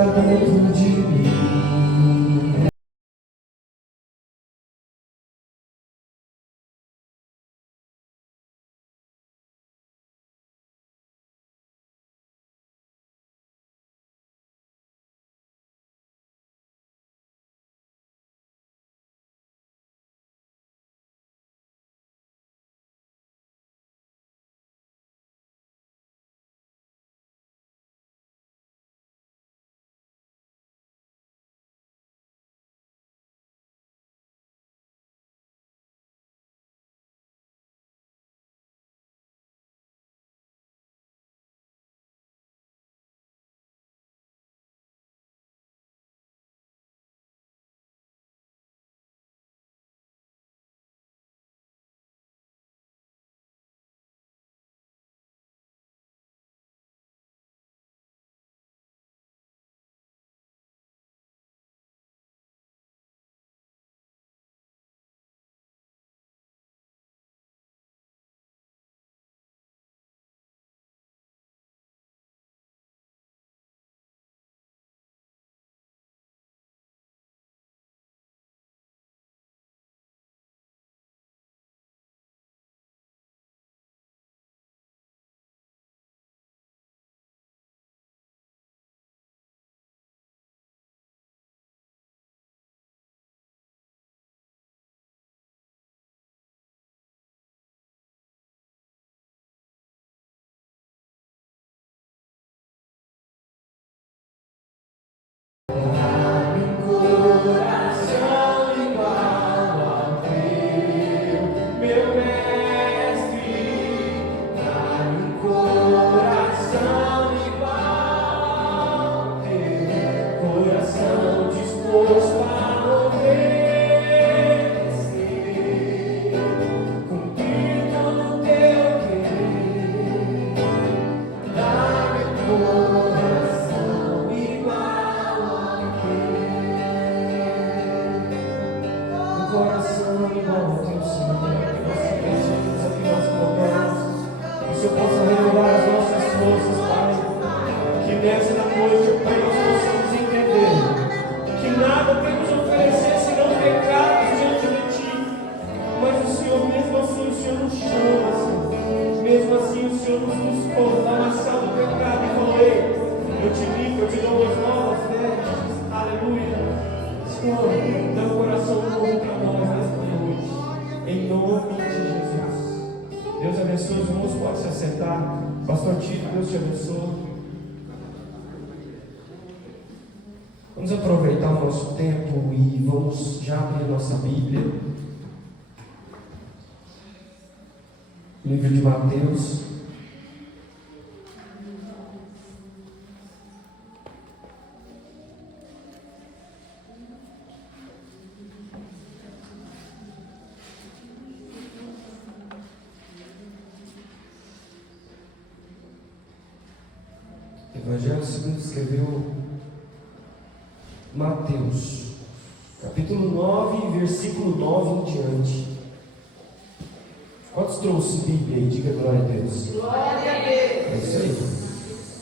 está dentro de mim. Vamos aproveitar o nosso tempo e vamos já abrir nossa Bíblia. Livro de Mateus. Evangelho segundo escreveu Mateus, capítulo 9, versículo 9 em diante. Quantos trouxe Bíblia aí? Diga glória a Deus. Glória a Deus. É isso aí.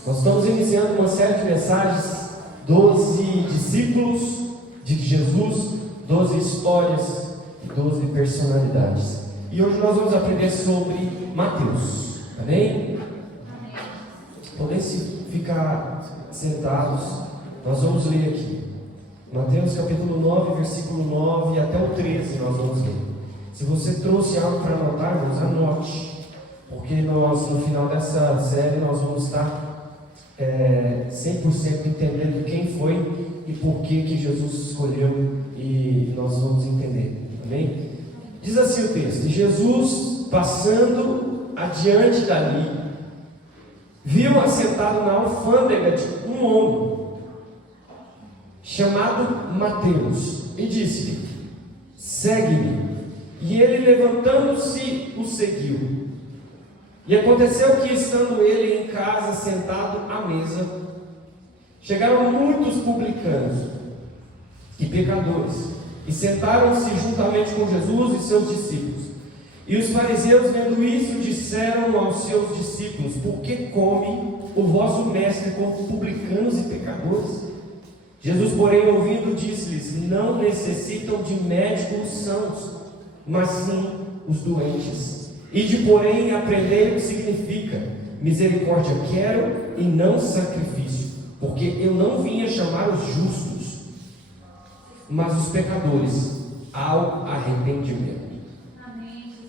Nós estamos iniciando uma série de mensagens, 12 discípulos de Jesus, 12 histórias e 12 personalidades. E hoje nós vamos aprender sobre Mateus. Amém? Podem ficar sentados. Nós vamos ler aqui. Mateus capítulo 9, versículo 9 até o 13 nós vamos ler. Se você trouxe algo para anotar, irmãos, anote. Porque nós, no final dessa série, nós vamos estar 100% entendendo quem foi e por que Jesus escolheu, e nós vamos entender. Amém? Diz assim o texto: e Jesus, passando adiante dali, viu assentado na alfândega de um homem chamado Mateus, e disse-lhe: segue-me. E ele, levantando-se, o seguiu. E aconteceu que, estando ele em casa, sentado à mesa, chegaram muitos publicanos e pecadores, e sentaram-se juntamente com Jesus e seus discípulos. E os fariseus, vendo isso, disseram aos seus discípulos: por que come o vosso mestre com publicanos e pecadores? Jesus, porém, ouvindo, disse-lhes: não necessitam de médicos sãos, mas sim os doentes. Ide, porém, aprender o que significa: misericórdia quero e não sacrifício, porque eu não vim a chamar os justos, mas os pecadores ao arrependimento.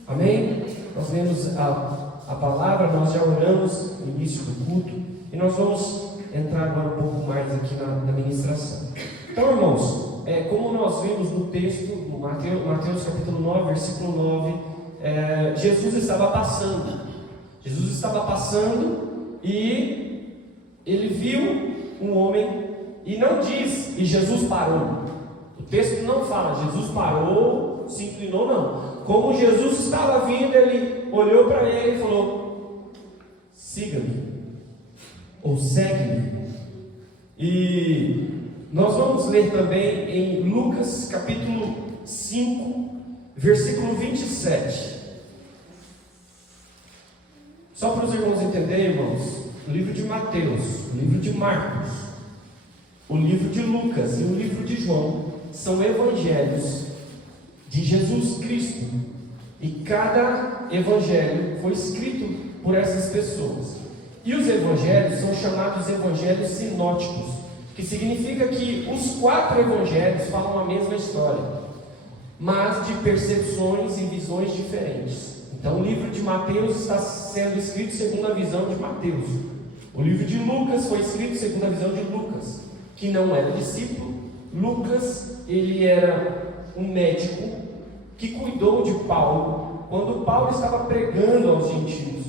Amém? Nós lemos a palavra, nós já oramos no início do culto, e nós vamos entrar agora um pouco mais aqui na ministração. Então, irmãos, como nós vimos no texto, no Mateus capítulo 9, versículo 9, Jesus estava passando. Jesus estava passando e ele viu um homem, e não diz, e Jesus parou. O texto não fala, Jesus parou, se inclinou, não. Como Jesus estava vindo, ele olhou para ele e falou: siga-me, ou segue-me. E nós vamos ler também em Lucas capítulo 5, versículo 27. Só para os irmãos entenderem, irmãos, o livro de Mateus, o livro de Marcos, o livro de Lucas e o livro de João são evangelhos de Jesus Cristo, e cada evangelho foi escrito por essas pessoas. E os evangelhos são chamados evangelhos sinóticos, que significa que os 4 evangelhos falam a mesma história, mas de percepções e visões diferentes. Então o livro de Mateus está sendo escrito segundo a visão de Mateus. O livro de Lucas foi escrito segundo a visão de Lucas, que não era discípulo. Lucas, ele era um médico que cuidou de Paulo quando Paulo estava pregando aos gentios.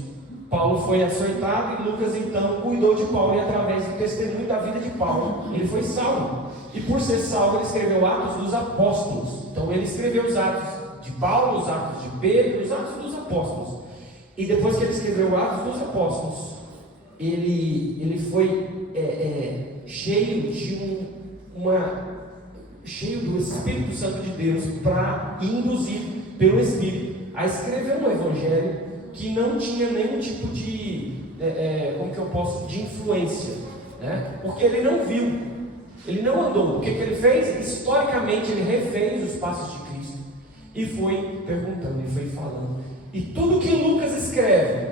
Paulo foi açoitado e Lucas então cuidou de Paulo, e através do testemunho da vida de Paulo ele foi salvo. E por ser salvo ele escreveu Atos dos Apóstolos. Então ele escreveu os Atos de Paulo, os Atos de Pedro, os Atos dos Apóstolos. E depois que ele escreveu Atos dos Apóstolos, ele foi cheio cheio do Espírito Santo de Deus, para induzir pelo Espírito a escrever um evangelho que não tinha nenhum tipo de de influência, né? Porque ele não viu, ele não andou. O que ele fez? Historicamente ele refez os passos de Cristo e foi perguntando, e foi falando. E tudo que Lucas escreve,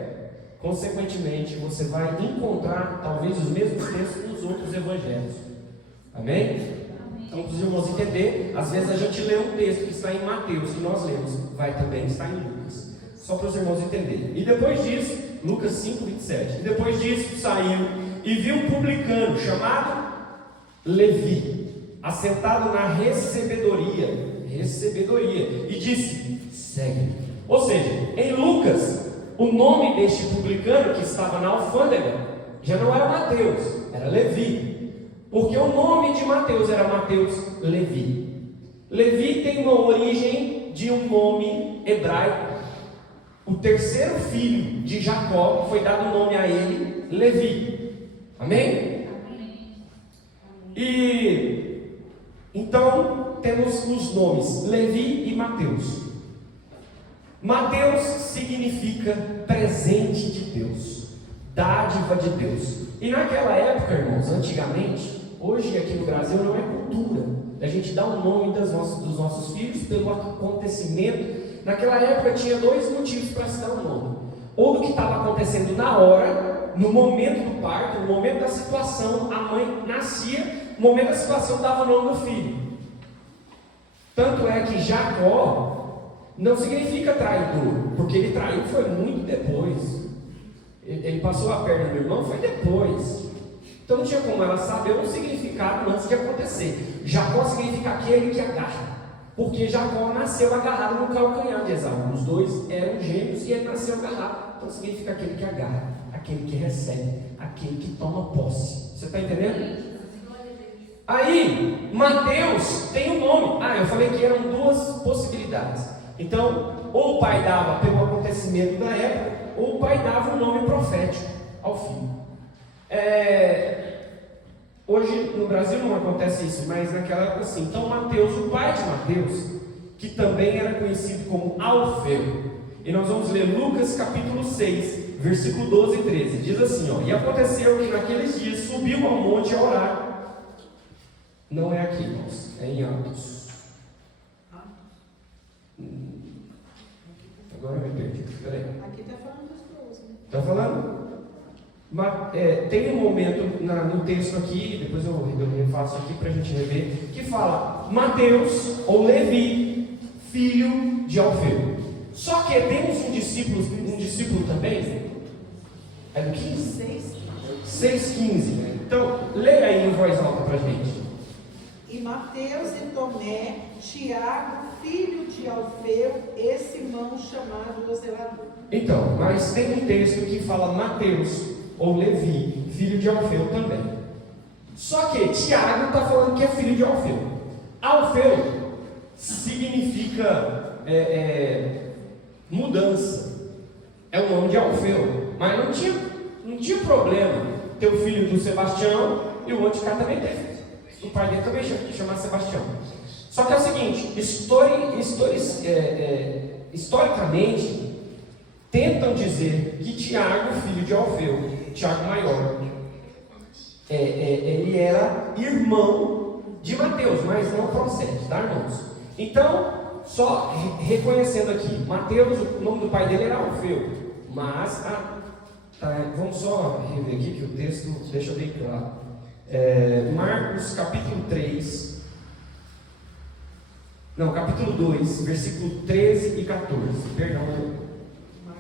consequentemente, você vai encontrar talvez os mesmos textos nos outros evangelhos. Amém? Então, para os irmãos entender, às vezes a gente lê um texto que está em Mateus, que nós lemos, vai também estar em Lucas. Só para os irmãos entenderem. E depois disso, Lucas 5, 27. E depois disso saiu e viu um publicano chamado Levi, assentado na recebedoria, e disse: segue-me. Ou seja, em Lucas, o nome deste publicano que estava na alfândega já não era Mateus, era Levi. Porque o nome de Mateus era Mateus Levi. Levi tem uma origem de um nome hebraico. O terceiro filho de Jacó foi dado o nome a ele, Levi. Amém? E então temos os nomes Levi e Mateus. Mateus significa presente de Deus, dádiva de Deus. E naquela época, irmãos, antigamente, hoje aqui no Brasil não é cultura a gente dar o nome dos nossos filhos pelo acontecimento. Naquela época tinha 2 motivos para se dar o nome: ou do que estava acontecendo na hora, no momento do parto, no momento da situação, a mãe nascia, no momento da situação dava o nome do filho. Tanto é que Jacó não significa traidor, porque ele traiu foi muito depois. Ele passou a perna do irmão, foi depois. Então não tinha como ela saber o significado antes de acontecer. Jacó significa aquele que agarra, porque Jacó nasceu agarrado no calcanhar de Esaú. Os dois eram gêmeos e ele nasceu agarrado. Então significa aquele que agarra, aquele que recebe, aquele que toma posse. Você está entendendo? Aí, Mateus tem um nome. Eu falei que eram 2 possibilidades. Então, ou o pai dava pelo acontecimento da época, ou o pai dava um nome profético ao filho. Hoje no Brasil não acontece isso, mas naquela época sim. Então Mateus, o pai de Mateus, que também era conhecido como Alfeu. E nós vamos ler Lucas capítulo 6, versículo 12 e 13. Diz assim: e aconteceu que naqueles dias subiu ao monte a orar, Não é aqui, irmãos, é em Atos. Agora eu me perdi, peraí. Aqui está falando das duas, né? Está falando? Tem um momento no texto aqui, depois eu refaço aqui para a gente rever, que fala Mateus ou Levi, filho de Alfeu. Só que temos um discípulo também, é do 15? 6,15. Então, leia aí em voz alta para a gente. E Mateus e Tomé, Tiago, filho de Alfeu, e Simão, chamado o zelador. Então, mas tem um texto que fala Mateus ou Levi, filho de Alfeu também. Só que Tiago está falando que é filho de Alfeu. Alfeu significa mudança. É o nome de Alfeu. Mas não tinha problema ter o filho do Sebastião e o outro cara também teve. O pai dele também chama Sebastião. Só que é o seguinte, historicamente, tentam dizer que Tiago, filho de Alfeu, Tiago maior, ele era irmão de Mateus, mas não procede, tá, irmãos? Então, só reconhecendo aqui, Mateus, o nome do pai dele era Alfeu, mas, vamos só rever aqui que o texto deixa bem claro. Marcos capítulo 2, versículo 13 e 14. Perdão,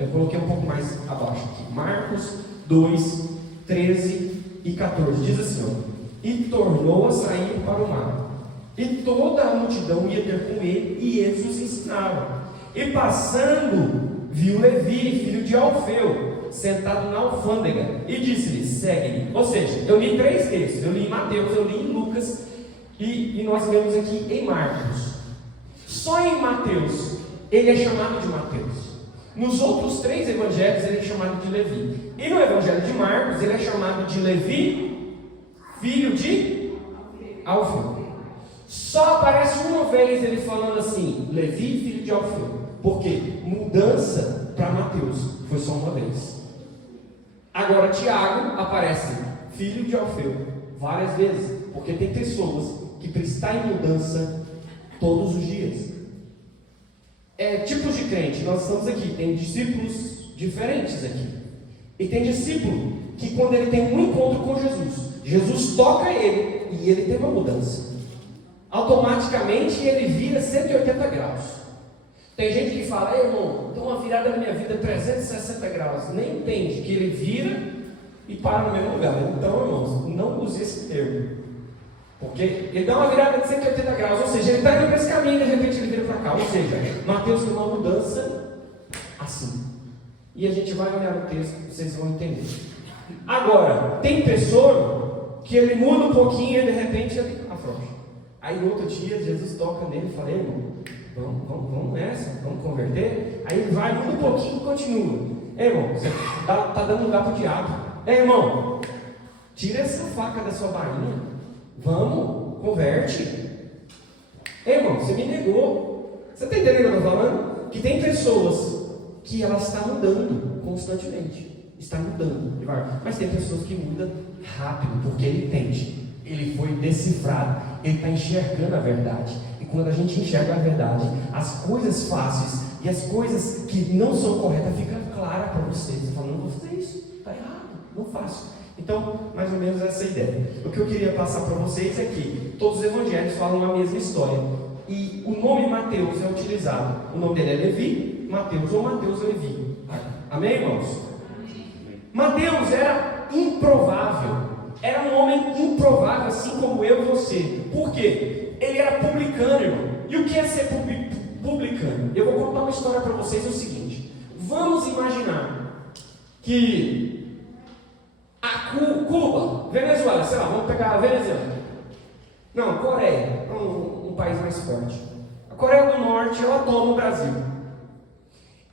eu coloquei um pouco mais abaixo aqui. Marcos 2, 13 e 14. Diz assim: e tornou a sair para o mar, e toda a multidão ia ter com ele, e eles os ensinavam. E passando, viu Levi, filho de Alfeu, sentado na alfândega, e disse-lhe: segue-me. Ou seja, eu li 3 textos, eu li em Mateus, eu li em Lucas, e nós vemos aqui em Marcos. Só em Mateus ele é chamado de Mateus. Nos outros 3 evangelhos ele é chamado de Levi. E no evangelho de Marcos ele é chamado de Levi, filho de Alfeu. Só aparece uma vez ele falando assim, Levi, filho de Alfeu. Porque mudança para Mateus foi só uma vez. Agora Tiago aparece filho de Alfeu várias vezes, porque tem pessoas que precisam em mudança todos os dias. Tipos de crente, nós estamos aqui, tem discípulos diferentes aqui. E tem discípulo que quando ele tem um encontro com Jesus, Jesus toca ele e ele tem uma mudança. Automaticamente ele vira 180 graus. Tem gente que fala, irmão, tem uma virada na minha vida 360 graus. Nem entende que ele vira e para no mesmo lugar. Então, irmãos, não use esse termo. Porque ele dá uma virada de 180 graus, ou seja, ele está indo para esse caminho e de repente ele vira para cá. Ou seja, Mateus tem uma mudança assim. E a gente vai olhar no texto, vocês vão entender. Agora, tem pessoa que ele muda um pouquinho e de repente ele afrouxa. Aí no outro dia, Jesus toca nele e fala, irmão, vamos nessa, vamos converter. Aí ele vai, muda um pouquinho e continua. Irmão, você está dando lugar para o diabo. Irmão, tira essa faca da sua bainha. Vamos, converte. Irmão, você me negou. Você está entendendo o que eu estou falando? Que tem pessoas que elas estão mudando constantemente. Está mudando, mas tem pessoas que mudam rápido, porque ele entende. Ele foi decifrado, ele está enxergando a verdade. E quando a gente enxerga a verdade, as coisas fáceis e as coisas que não são corretas ficam claras para vocês. Você fala, não vou fazer isso, está errado, não faço. Então, mais ou menos essa é a ideia. O que eu queria passar para vocês é que todos os evangelhos falam a mesma história. E o nome Mateus é utilizado. O nome dele é Levi, Mateus ou Mateus Levi. Amém, irmãos? Mateus era improvável. Era um homem improvável, assim como eu e você. Por quê? Ele era publicano, irmão. E o que é ser publicano? Eu vou contar uma história para vocês, é o seguinte. Vamos imaginar que Cuba, Venezuela, sei lá, vamos pegar a Venezuela. Não, Coreia, um país mais forte. A Coreia do Norte, ela toma o Brasil.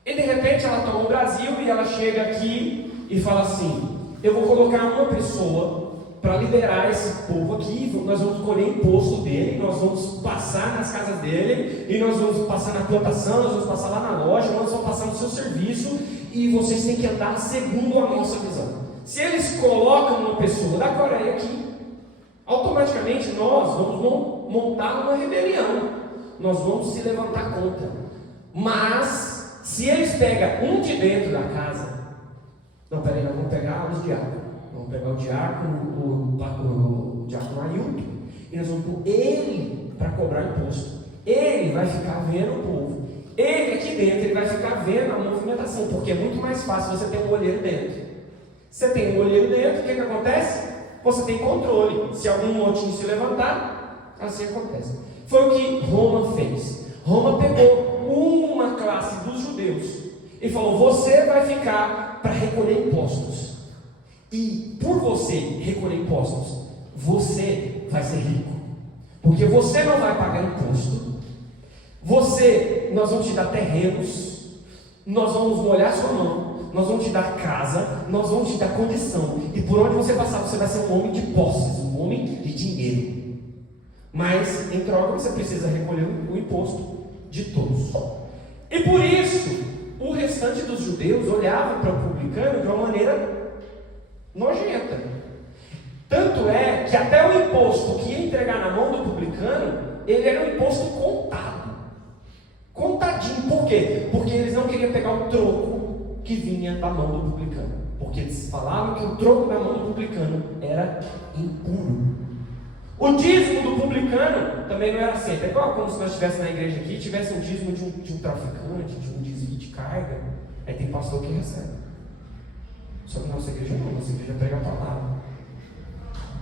E de repente ela toma o Brasil e ela chega aqui e fala assim, eu vou colocar uma pessoa para liderar esse povo aqui, nós vamos colher imposto dele, nós vamos passar nas casas dele, e nós vamos passar na plantação, nós vamos passar lá na loja, nós vamos passar no seu serviço, e vocês têm que andar segundo a nossa visão. Se eles colocam uma pessoa da Coreia aqui, automaticamente nós vamos montar uma rebelião, nós vamos se levantar contra. Mas, se eles pegam um de dentro da casa, não, peraí, nós vamos pegar os diáconos, vamos pegar o diácono Ailton, e nós vamos pôr ele para cobrar imposto. Ele vai ficar vendo o povo, ele aqui dentro, ele vai ficar vendo a movimentação, porque é muito mais fácil você ter um olheiro dentro. Você tem um olheiro dentro, o que acontece? Você tem controle. Se algum motim se levantar, assim acontece. Foi o que Roma fez. Roma pegou uma classe dos judeus e falou: você vai ficar para recolher impostos. E por você recolher impostos, você vai ser rico. Porque você não vai pagar imposto. Nós vamos te dar terrenos, nós vamos molhar sua mão, nós vamos te dar casa, nós vamos te dar condição, e por onde você passar, você vai ser um homem de posses, um homem de dinheiro. Mas em troca você precisa recolher o imposto de todos. E por isso, o restante dos judeus olhavam para o publicano de uma maneira nojenta. Tanto é que até o imposto que ia entregar na mão do publicano, ele era um imposto contadinho. Por quê? Porque eles não queriam pegar o troco que vinha da mão do publicano, porque eles falavam que o troco da mão do publicano era impuro. O dízimo do publicano também não era assim. É igual como se nós estivéssemos na igreja aqui, tivesse um dízimo de um traficante, de um desvio de carga. Aí tem pastor que recebe. Só que nossa igreja não, nossa igreja prega a palavra.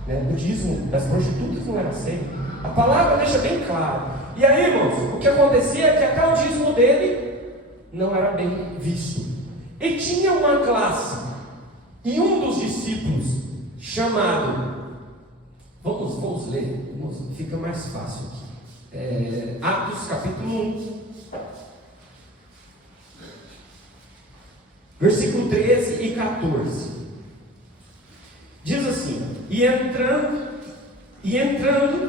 O dízimo das prostitutas não era assim. A palavra deixa bem claro. E aí, irmãos, o que acontecia é que até o dízimo dele não era bem visto. E tinha uma classe, e um dos discípulos, chamado, vamos ler, fica mais fácil aqui. Atos capítulo 1, versículo 13 e 14. Diz assim: E entrando,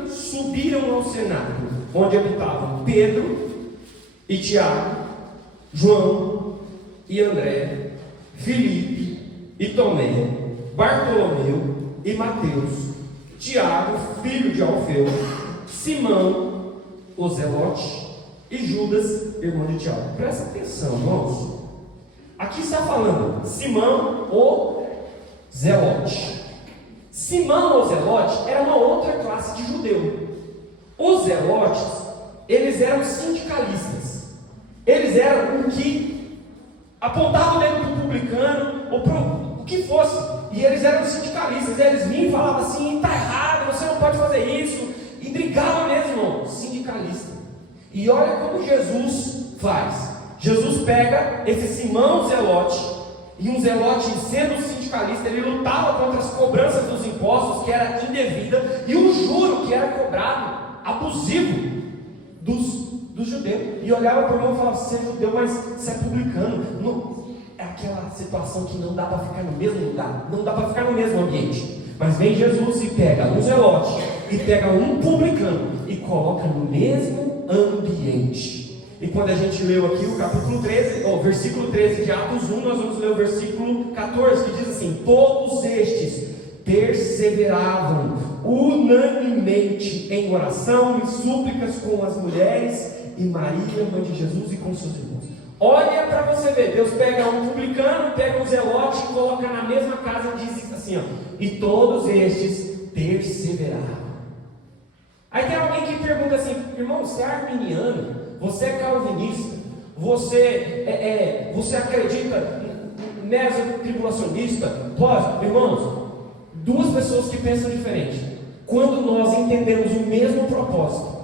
subiram ao cenáculo, onde habitavam Pedro e Tiago, João e André, Filipe e Tomé, Bartolomeu e Mateus, Tiago, filho de Alfeu, Simão, o Zelote, e Judas, irmão de Tiago. Presta atenção, irmãos. Aqui está falando Simão, o Zelote. Simão, o Zelote, era uma outra classe de judeu. Os zelotes, eles eram sindicalistas. Eles eram o que apontavam o dedo para o publicano, ou para o que fosse. E eles eram sindicalistas. Eles vinham e falavam assim: está errado, você não pode fazer isso. E brigavam mesmo, irmão, sindicalista. E olha como Jesus faz. Jesus pega esse Simão Zelote, e um zelote, sendo sindicalista, ele lutava contra as cobranças dos impostos, que era indevida, e o juro que era cobrado, abusivo, dos judeus. E olhava para o irmão e falava: você é judeu, mas você é publicano. Não, é aquela situação que não dá para ficar no mesmo lugar, não dá para ficar no mesmo ambiente. Mas vem Jesus e pega um zelote, e pega um publicano, e coloca no mesmo ambiente. E quando a gente leu aqui o capítulo 13, o versículo 13 de Atos 1, nós vamos ler o versículo 14, que diz assim: todos estes perseveravam unanimemente em oração e súplicas com as mulheres e Maria, mãe de Jesus, e com seus irmãos. Olha para você ver, Deus pega um publicano, pega um zelote e coloca na mesma casa e diz assim, e todos estes perseveravam. Aí tem alguém que pergunta assim: irmão, você é arminiano? Você é calvinista? Você acredita meso-tribulacionista? Pode, irmãos, duas pessoas que pensam diferente. Quando nós entendemos o mesmo propósito,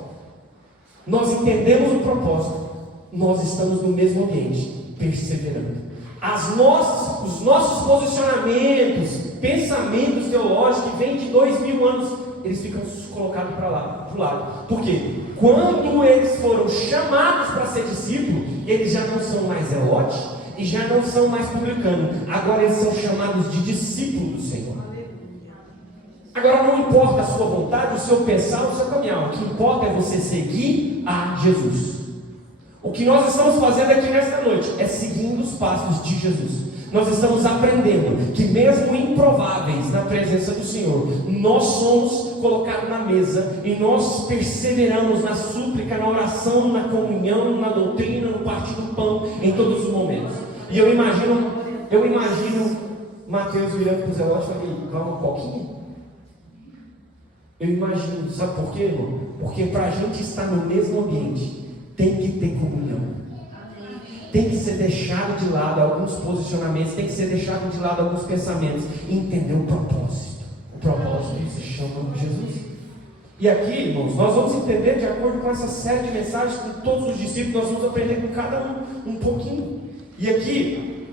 nós estamos no mesmo ambiente, perseverando. Os nossos posicionamentos, pensamentos teológicos que vêm de 2000 anos, eles ficam colocados para lá, para o lado. Por quê? Quando eles foram chamados para ser discípulos, eles já não são mais zelotes e já não são mais publicanos. Agora eles são chamados de discípulos do Senhor. Agora não importa a sua vontade, o seu pensar, o seu caminhar. O que importa é você seguir a Jesus. O que nós estamos fazendo aqui nesta noite é seguindo os passos de Jesus. nós estamos aprendendo que mesmo improváveis na presença do Senhor, nós somos colocados na mesa e nós perseveramos na súplica, na oração, na comunhão, na doutrina, no partir do pão, em todos os momentos. E eu imagino Mateus virando para o Zelote e falando: calma um pouquinho. Eu imagino, sabe por quê, irmão? Porque para a gente estar no mesmo ambiente, tem que ter comunhão. Tem que ser deixado de lado alguns posicionamentos, tem que ser deixado de lado alguns pensamentos e entender o propósito. O propósito se chama Jesus. E aqui, irmãos, nós vamos entender de acordo com essa série de mensagens com todos os discípulos, nós vamos aprender com cada um pouquinho. E aqui,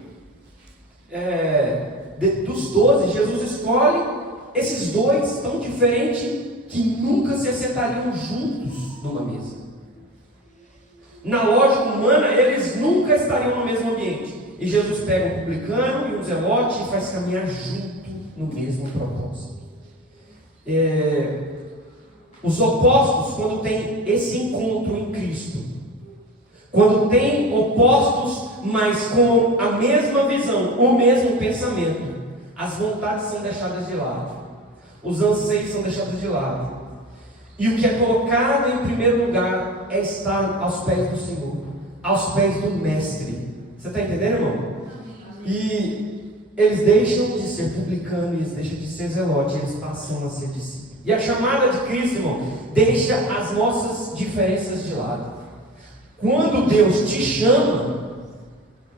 dos 12, Jesus escolhe esses dois tão diferentes que nunca se sentariam juntos numa mesa. Na lógica humana, eles nunca estariam no mesmo ambiente. E Jesus pega um publicano e um zelote e faz caminhar junto no mesmo propósito. Os opostos, quando tem esse encontro em Cristo, quando tem opostos, mas com a mesma visão, o mesmo pensamento, as vontades são deixadas de lado, os anseios são deixados de lado, e o que é colocado em primeiro lugar é estar aos pés do Senhor, aos pés do Mestre. Você está entendendo, irmão? E eles deixam de ser publicanos, eles deixam de ser zelotes, eles passam a ser discípulos. E a chamada de Cristo, irmão, deixa as nossas diferenças de lado. Quando Deus te chama,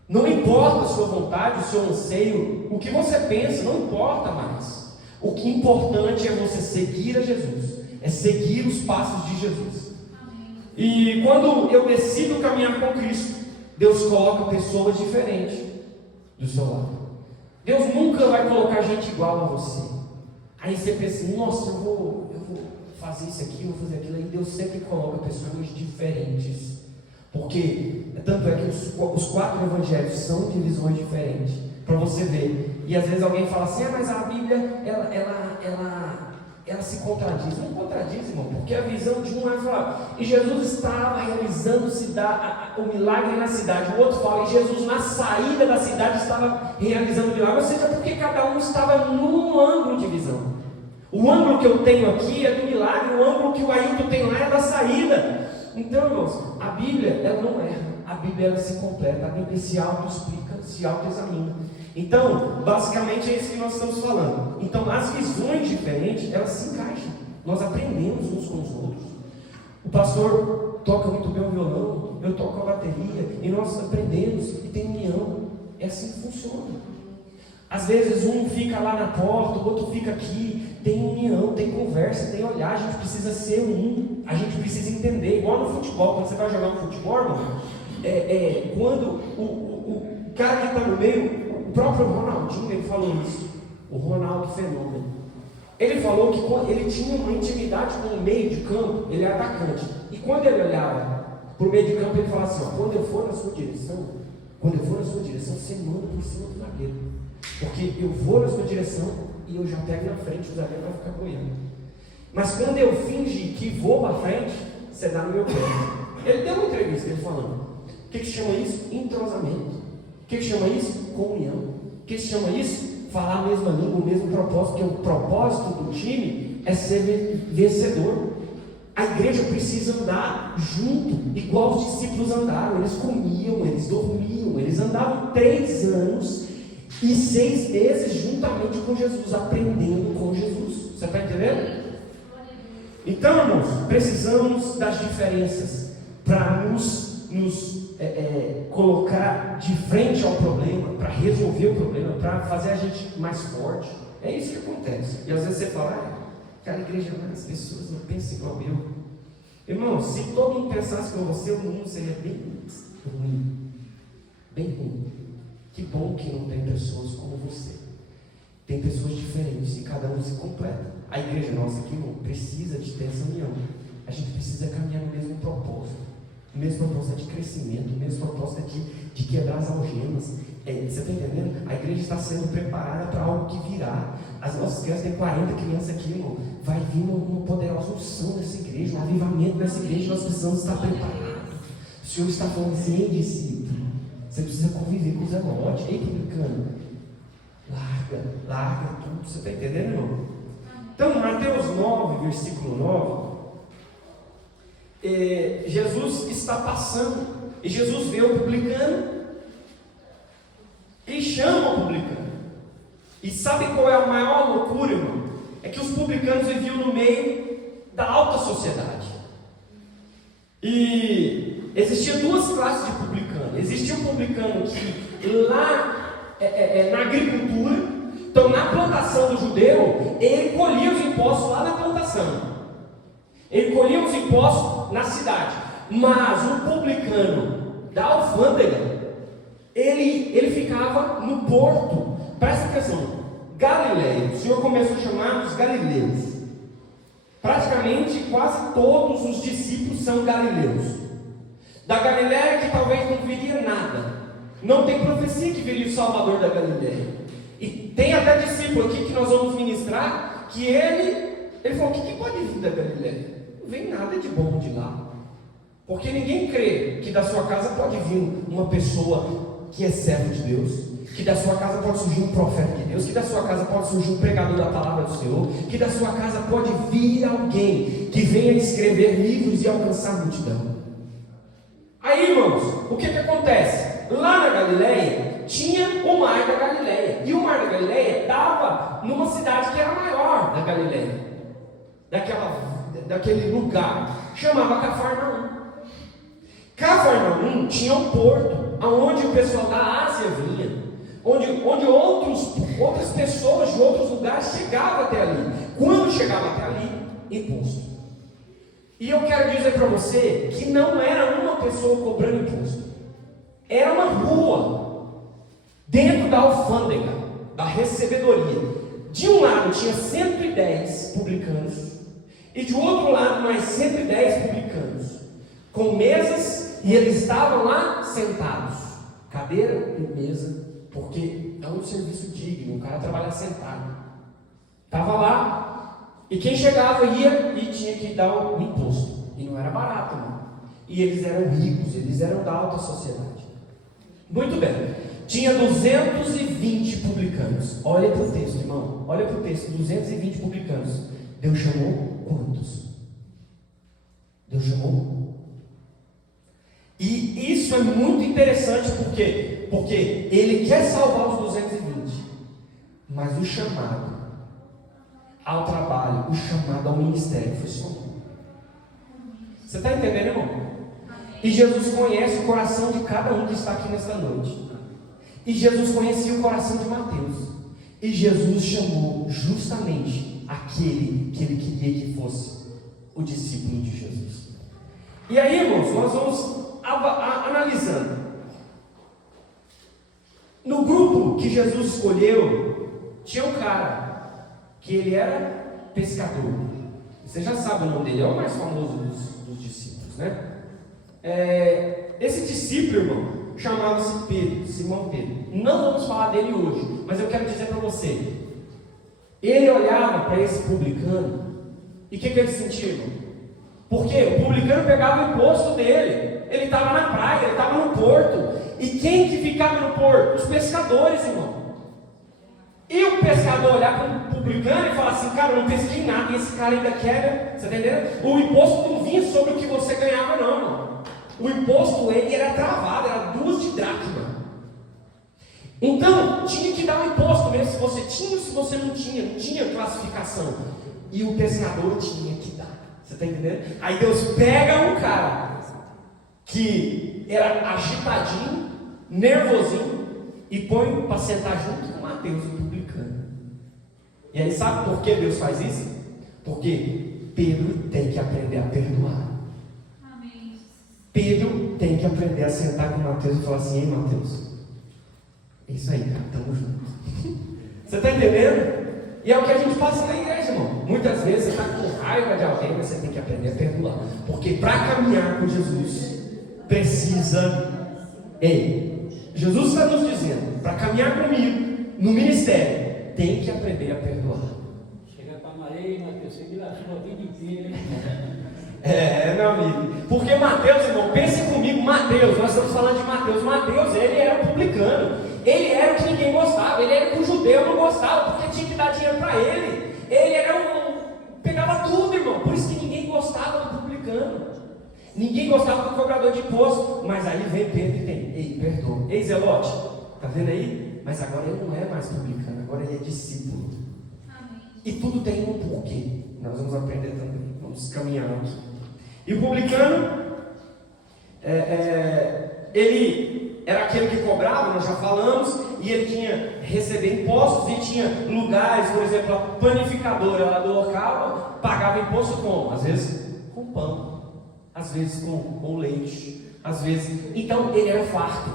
não importa a sua vontade, o seu anseio, o que você pensa, não importa mais. O que é importante é você seguir a Jesus, é seguir os passos de Jesus. E quando eu decido caminhar com Cristo, Deus coloca pessoas diferentes do seu lado. Deus nunca vai colocar gente igual a você. Aí você pensa: nossa, eu vou fazer isso aqui, eu vou fazer aquilo. Aí Deus sempre coloca pessoas diferentes. Porque, tanto é que os 4 evangelhos são de visões diferentes, para você ver. E às vezes alguém fala assim: mas a Bíblia, ela se contradiz. Não contradiz, irmão, porque a visão de um é falar, e Jesus estava realizando o milagre na cidade. O outro fala, e Jesus na saída da cidade estava realizando o milagre. Ou seja, porque cada um estava num ângulo de visão. O ângulo que eu tenho aqui é do milagre, o ângulo que o Ailton tem lá é da saída. Então, irmãos, a Bíblia, ela não erra, a Bíblia, ela se completa, a Bíblia se auto-explica, se auto-examina. Então, basicamente é isso que nós estamos falando. Então, as visões diferentes, elas se encaixam, nós aprendemos uns com os outros. O pastor toca muito bem o violão, eu toco a bateria, e nós aprendemos, e tem união. É assim que funciona. Às vezes um fica lá na porta, o outro fica aqui. Tem união, tem conversa, tem olhar. A gente precisa ser um, a gente precisa entender. Igual no futebol, quando você vai jogar um futebol, irmão, quando o cara que está no meio, o próprio Ronaldinho, ele falou isso, o Ronaldo Fenômeno. Ele falou que quando ele tinha uma intimidade com o meio de campo, ele é atacante. E quando ele olhava para o meio de campo, ele falava assim: quando eu for na sua direção, você manda por cima do zagueiro. Porque eu vou na sua direção e eu já pego na frente, o zagueiro vai ficar boiando. Mas quando eu fingi que vou para frente, você dá no meu pé. Ele deu uma entrevista, ele falando: o que chama isso? Entrosamento. O que chama isso? Comunhão. O que chama isso? Falar a mesma língua, o mesmo propósito, porque o propósito do time é ser vencedor. A igreja precisa andar junto, igual os discípulos andaram. Eles comiam, eles dormiam, eles andavam 3 anos e 6 meses juntamente com Jesus, aprendendo com Jesus. Você está entendendo? Então, irmãos, precisamos das diferenças para nos colocar de frente ao problema, para resolver o problema, para fazer a gente mais forte. É isso que acontece. E às vezes você fala: aquela igreja, as pessoas não pensam igual eu. Irmão, se todo mundo pensasse como você, o mundo seria bem ruim. Bem ruim. Que bom que não tem pessoas como você. Tem pessoas diferentes e cada um se completa. A igreja nossa aqui, irmão, precisa de ter essa união. A gente precisa caminhar no mesmo propósito. O mesmo propósito de crescimento, o mesmo propósito de quebrar as algemas. Você está entendendo? A igreja está sendo preparada para algo que virá. As nossas crianças, tem 40 crianças aqui, irmão. Vai vir uma poderosa unção nessa igreja, um avivamento nessa igreja. Nós precisamos estar preparados. O Senhor está falando assim: discípulo, Você precisa conviver com os irmãos. Ei, publicano, larga tudo. Você está entendendo, irmão? Então, Mateus 9, versículo 9, Jesus está passando, e Jesus vê o publicano, e chama o publicano. E sabe qual é a maior loucura, irmão? É que os publicanos viviam no meio da alta sociedade. E existia duas classes de publicano. Existia um publicano que lá na agricultura, então na plantação do judeu, ele colhia os impostos lá na plantação. Ele colhia os impostos na cidade. Mas o publicano da alfândega, ele ficava no porto. Presta atenção, Galileia. O Senhor começou a chamar os galileus. Praticamente quase todos os discípulos são galileus. Da Galileia que talvez não viria nada. Não tem profecia que viria o Salvador da Galileia. E tem até discípulo aqui que nós vamos ministrar, que ele falou, o que pode vir da Galileia? Não vem nada de bom de lá. Porque ninguém crê que da sua casa pode vir uma pessoa que é servo de Deus, que da sua casa pode surgir um profeta de Deus, que da sua casa pode surgir um pregador da palavra do Senhor, que da sua casa pode vir alguém que venha escrever livros e alcançar a multidão. Aí, irmãos, o que acontece? Lá na Galileia tinha o mar da Galileia, e o mar da Galileia dava numa cidade que era maior da Galileia, daquele lugar, chamava Cafarnaum. Cafarnaum tinha um porto, aonde o pessoal da Ásia vinha, onde outras pessoas de outros lugares chegavam até ali. Quando chegava até ali, imposto. E eu quero dizer para você que não era uma pessoa cobrando imposto, era uma rua dentro da alfândega, da recebedoria. De um lado tinha 110 publicanos, e de outro lado mais 110 publicanos, com mesas, e eles estavam lá sentados, cadeira e mesa, porque é um serviço digno, o cara trabalhar sentado. Estava lá, e quem chegava ia e tinha que dar o imposto, e não era barato, não. E eles eram ricos, eles eram da alta sociedade. Muito bem, tinha 220 publicanos. Olha para o texto, irmão, olha para o texto, 220 publicanos. Deus chamou quantos? Deus chamou. E isso é muito interessante, porque ele quer salvar os 220, mas o chamado ao trabalho, o chamado ao ministério foi só um. Você está entendendo, irmão? E Jesus conhece o coração de cada um que está aqui nesta noite. E Jesus conhecia o coração de Mateus. E Jesus chamou justamente aquele que ele queria que fosse o discípulo de Jesus. E aí, irmãos, nós vamos analisando. No grupo que Jesus escolheu, tinha um cara que ele era pescador. Você já sabe o nome dele, é o mais famoso dos discípulos, né? Esse discípulo, irmão, chamava-se Pedro, Simão Pedro. Não vamos falar dele hoje, mas eu quero dizer para você, ele olhava para esse publicano, e o que ele sentia, irmão? Porque o publicano pegava o imposto dele, ele estava na praia, ele estava no porto. E quem que ficava no porto? Os pescadores, irmão. E o pescador olhar para o publicano e falar assim, cara, eu não pesquei nada, e esse cara ainda quer, você está entendendo? O imposto não vinha sobre o que você ganhava, não, irmão. O imposto, ele era travado, era 2 de dracma. Então, tinha que dar um imposto mesmo, se você tinha ou se você não tinha classificação. E o pescador tinha que dar. Você está entendendo? Aí Deus pega um cara que era agitadinho, nervosinho, e põe para sentar junto com Mateus, o publicano. E aí sabe por que Deus faz isso? Porque Pedro tem que aprender a perdoar. Amém. Pedro tem que aprender a sentar com Mateus e falar assim, ei Mateus, é isso aí, cara, tamo junto. Você está entendendo? E é o que a gente passa na igreja, irmão. Muitas vezes você está com raiva de alguém, mas você tem que aprender a perdoar. Porque para caminhar com Jesus, precisa. Jesus está nos dizendo, para caminhar comigo no ministério, tem que aprender a perdoar. Chega para Maria, Mateus, você me lascou a vida inteira, hein? Meu amigo. Porque Mateus, irmão, pensem comigo, Mateus, nós estamos falando de Mateus. Mateus, ele era um publicano. Ele era o que ninguém gostava. Ele era o que o judeu não gostava, porque tinha que dar dinheiro para ele. Ele era pegava tudo, irmão. Por isso que ninguém gostava do publicano. Ninguém gostava do cobrador de imposto. Mas aí vem Pedro e tem: ei, perdoa. Ei, Zelote, tá vendo aí? Mas agora ele não é mais publicano, agora ele é discípulo. Amém. E tudo tem um porquê. Nós vamos aprender também. Vamos caminhar aqui. E o publicano, ele era aquele que cobrava, nós já falamos, e ele tinha receber impostos, e tinha lugares, por exemplo, a panificadora lá do local pagava imposto como? Às vezes com pão, às vezes com leite, às vezes. Então ele era farto.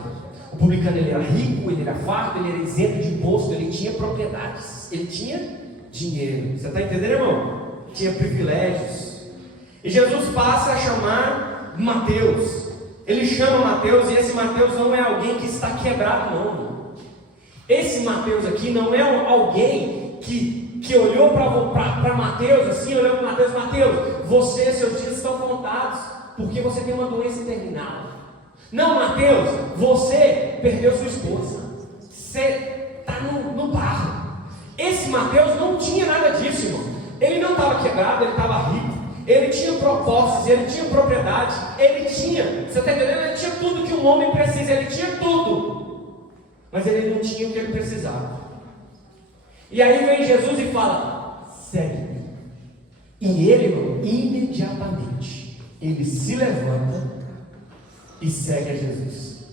O publicano, ele era rico, ele era farto, ele era isento de imposto, ele tinha propriedades, ele tinha dinheiro. Você está entendendo, irmão? Tinha privilégios. E Jesus passa a chamar Mateus. Ele chama Mateus, e esse Mateus não é alguém que está quebrado, não. Esse Mateus aqui não é alguém que olhou para Mateus assim, olhou para Mateus: Mateus, você, seus dias estão contados, porque você tem uma doença terminal. Não, Mateus, você perdeu sua esposa, você está no barro. Esse Mateus não tinha nada disso, irmão. Ele não estava quebrado, ele estava rico. Ele tinha propósitos, ele tinha propriedade, ele tinha, você está entendendo? Ele tinha tudo que um homem precisa, ele tinha tudo, mas ele não tinha o que ele precisava. E aí vem Jesus e fala: segue-me. E ele, irmão, imediatamente, ele se levanta e segue a Jesus.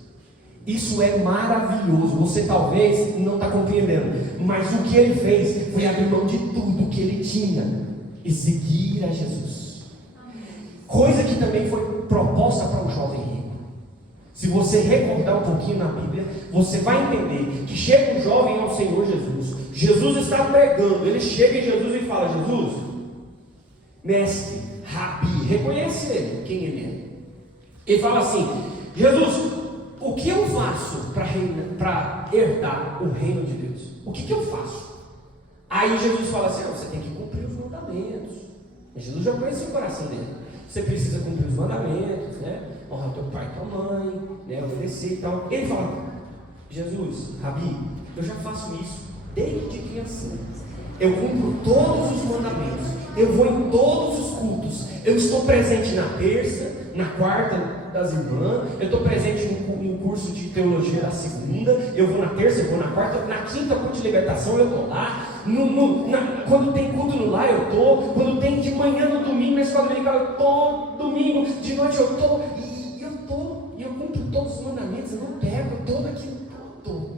Isso é maravilhoso. Você talvez não está compreendendo, mas o que ele fez foi abrir mão de tudo que ele tinha e seguir a Jesus. Coisa que também foi proposta para um jovem rico. Se você recordar um pouquinho na Bíblia, você vai entender que chega um jovem ao Senhor Jesus. Jesus está pregando, ele chega em Jesus e fala: Jesus, mestre, rabi, reconhece ele, quem ele é. Ele fala assim: Jesus, o que eu faço para herdar o reino de Deus? O que eu faço? Aí Jesus fala assim: você tem que cumprir os mandamentos. E Jesus já conhecia o coração dele. Você precisa cumprir os mandamentos, né? Honrar teu pai e tua mãe, né? Obedecer e tal. Ele fala: Jesus, Rabi, eu já faço isso desde criança. Eu cumpro todos os mandamentos. Eu vou em todos os cultos. Eu estou presente na terça, na quarta das irmãs. Eu estou presente no curso de teologia da segunda. Eu vou na terça, eu vou na quarta. Na quinta, culto de libertação, eu estou lá. Quando tem culto no lar, eu estou. Quando tem de manhã no domingo, na escola dominical, eu estou. Domingo, de noite eu estou. E eu estou. E eu cumpro todos os mandamentos. Eu não pego, eu estou naquilo. Eu estou.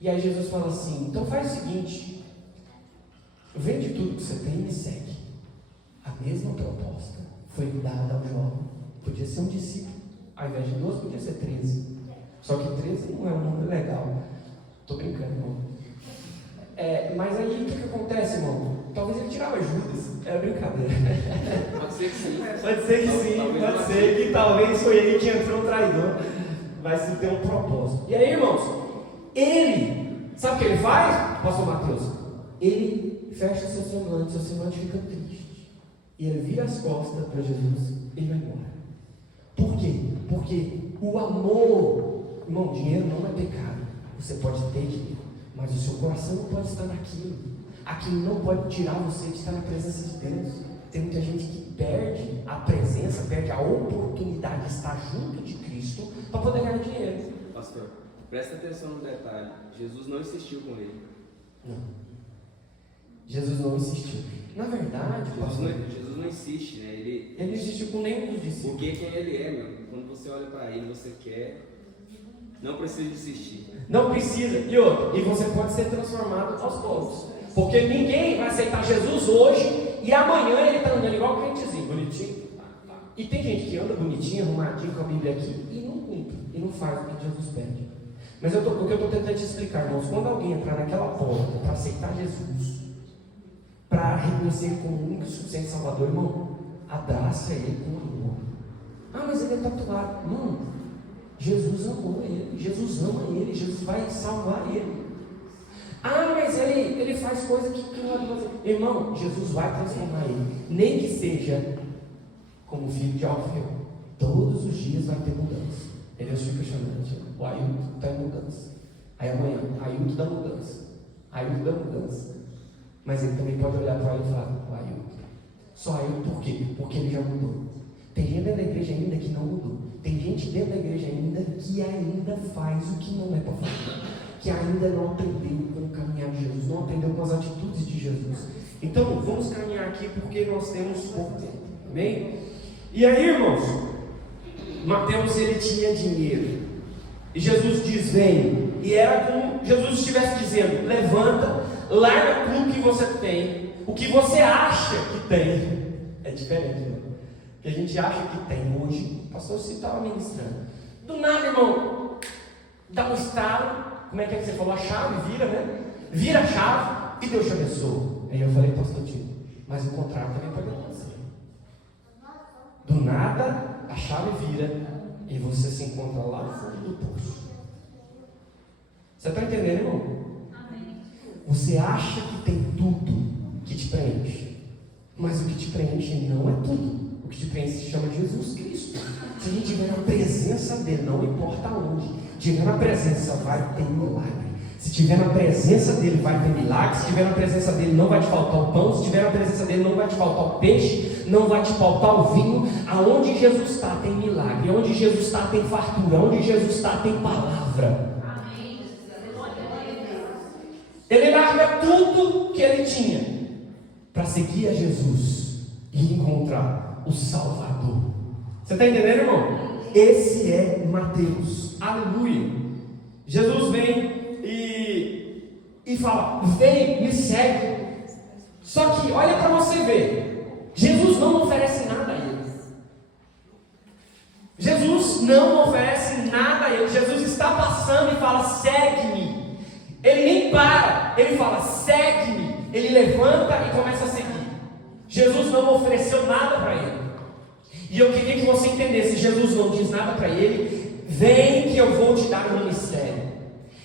E aí Jesus fala assim: então faz o seguinte, vende tudo que você tem e me segue. A mesma proposta foi dada ao jovem. Podia ser um discípulo, ao invés de 12, podia ser 13. Só que 13 não é um número legal. Estou brincando, irmão. Mas aí o que acontece, irmão? Talvez ele tirava Judas. Era brincadeira. Pode ser que sim. Pode ser que sim. Pode ser que talvez foi ele que entrou um traidor. Mas ele tem um propósito. E aí, irmãos, ele, sabe o que ele faz, pastor Mateus? Ele fecha seu semblante fica triste. E ele vira as costas para Jesus e vai embora. Por quê? Porque o amor, irmão, dinheiro não é pecado. Você pode ter dinheiro, mas o seu coração não pode estar naquilo. Aquilo não pode tirar você de estar na presença de Deus. Tem muita gente que perde a presença, perde a oportunidade de estar junto de Cristo para poder ganhar dinheiro. Pastor, presta atenção no detalhe. Jesus não insistiu com ele. Não. Jesus não insistiu. Na verdade, Jesus não insiste, né? Ele não insistiu com nenhum dos discípulos. Porque quem ele é, meu. Quando você olha para ele, você quer. Não precisa insistir. Não precisa. E você pode ser transformado aos poucos. Porque ninguém vai aceitar Jesus hoje e amanhã ele está andando igual crentezinho, bonitinho. E tem gente que anda bonitinho, arrumadinho com a Bíblia aqui e não cumpre, e não faz o que Jesus pede. Mas o que eu estou tentando te explicar, irmãos, quando alguém entrar naquela porta para aceitar Jesus, para reconhecer como o único e suficiente Salvador, irmão, abraça ele com amor. Ah, mas ele é tatuado. Não, Jesus amou ele, Jesus ama ele, Jesus vai salvar ele. Ah, mas ele faz coisa que não vai fazer. Irmão, Jesus vai transformar ele, nem que seja como filho de Alfeu. Todos os dias vai ter mudança. Aí Deus fica chamando, o Ailton está em mudança. Aí amanhã, Ailton da mudança. Ailton da mudança. Mas ele também pode olhar para o Ailton e falar, o Ailton. Só Ailton por quê? Porque ele já mudou. Tem gente dentro da igreja ainda que não mudou. Tem gente dentro da igreja ainda que ainda faz o que não é para fazer. Que ainda não aprendeu com o caminhar de Jesus, não aprendeu com as atitudes de Jesus. Então, vamos caminhar aqui porque nós temos pouco tempo. Amém? E aí, irmãos, Mateus, ele tinha dinheiro. E Jesus diz, vem. E era como Jesus estivesse dizendo, levanta, larga tudo que você tem. O que você acha que tem. É diferente, né? O que a gente acha que tem hoje. O pastor Cito estava ministrando. Do nada, irmão, dá um estalo. Como é que você falou? A chave vira, né? Vira a chave e Deus te abençoa. Aí eu falei, pastor Tito, mas o contrário também pode acontecer. Do nada, a chave vira e você se encontra lá no fundo do poço. Você está entendendo, irmão? Amém. Você acha que tem tudo que te preenche, mas o que te preenche não é tudo. O que te preenche se chama Jesus Cristo. Se a gente estiver na presença dele, não importa onde, estiver na presença, vai ter milagre. Se estiver na presença dele, vai ter milagre. Se estiver na presença dele, não vai te faltar o pão. Se estiver na presença dele, não vai te faltar o peixe, não vai te faltar o vinho. Aonde Jesus está, tem milagre. Onde Jesus está, tem fartura. Onde Jesus está, tem palavra. Ele larga tudo que ele tinha para seguir a Jesus e encontrar o Salvador. Você está entendendo, irmão? Esse é Mateus. Aleluia. Jesus vem e fala, vem, me segue. Só que, olha para você ver, Jesus não oferece nada a ele. Jesus não oferece nada a ele. Jesus está passando e fala, segue-me. Ele nem para, ele fala, segue-me. Ele levanta e começa a seguir. Jesus não ofereceu nada para ele. E eu queria que você entendesse, Jesus não diz nada para ele, vem que eu vou te dar um ministério,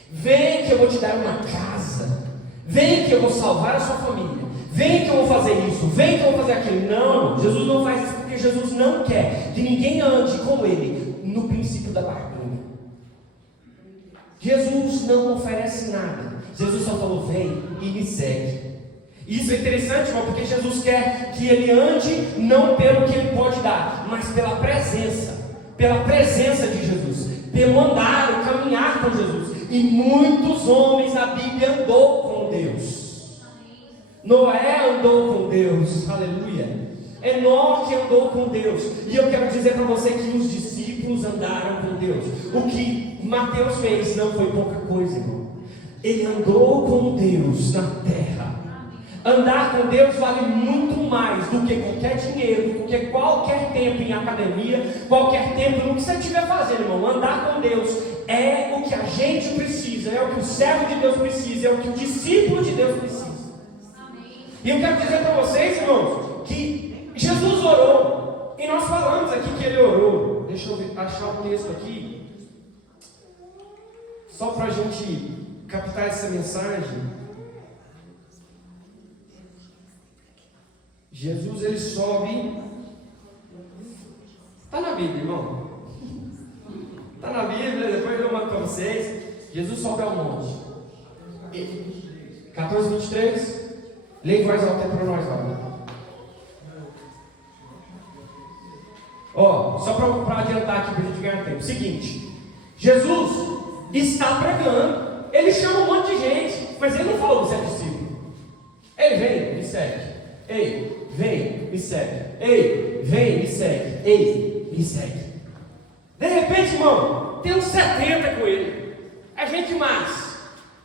vem que eu vou te dar uma casa, vem que eu vou salvar a sua família, vem que eu vou fazer isso, vem que eu vou fazer aquilo. Não, Jesus não faz isso porque Jesus não quer que ninguém ande com ele no princípio da barganha. Jesus não oferece nada. Jesus só falou, vem e me segue. Isso é interessante, irmão, porque Jesus quer que ele ande não pelo que ele pode dar, mas pela presença de Jesus, pelo andar, o caminhar com Jesus. E muitos homens na Bíblia andou com Deus. Noé andou com Deus, aleluia. Enoque andou com Deus. E eu quero dizer para você que os discípulos andaram com Deus. O que Mateus fez não foi pouca coisa, irmão. Ele andou com Deus na terra. Andar com Deus vale muito mais do que qualquer dinheiro, do que qualquer tempo em academia, qualquer tempo no que você estiver fazendo, irmão. Andar com Deus é o que a gente precisa, é o que o servo de Deus precisa, é o que o discípulo de Deus precisa. Amém. E eu quero dizer para vocês, irmãos, que Jesus orou, e nós falamos aqui que ele orou. Deixa eu achar o texto aqui, só para a gente captar essa mensagem. Jesus, ele sobe. Está na Bíblia, irmão. Está na Bíblia, depois eu mando para vocês. Jesus sobe ao monte. 14, 23. Leia em voz alta para nós lá. Ó, só para adiantar aqui para a gente ganhar tempo. Seguinte, Jesus está pregando. Ele chama um monte de gente, mas ele não falou, você é discípulo. Ele vem, me segue. Ei, vem, me segue. Ei, vem, me segue. Ei, me segue. De repente, irmão, tem uns 70 com ele. É gente mais.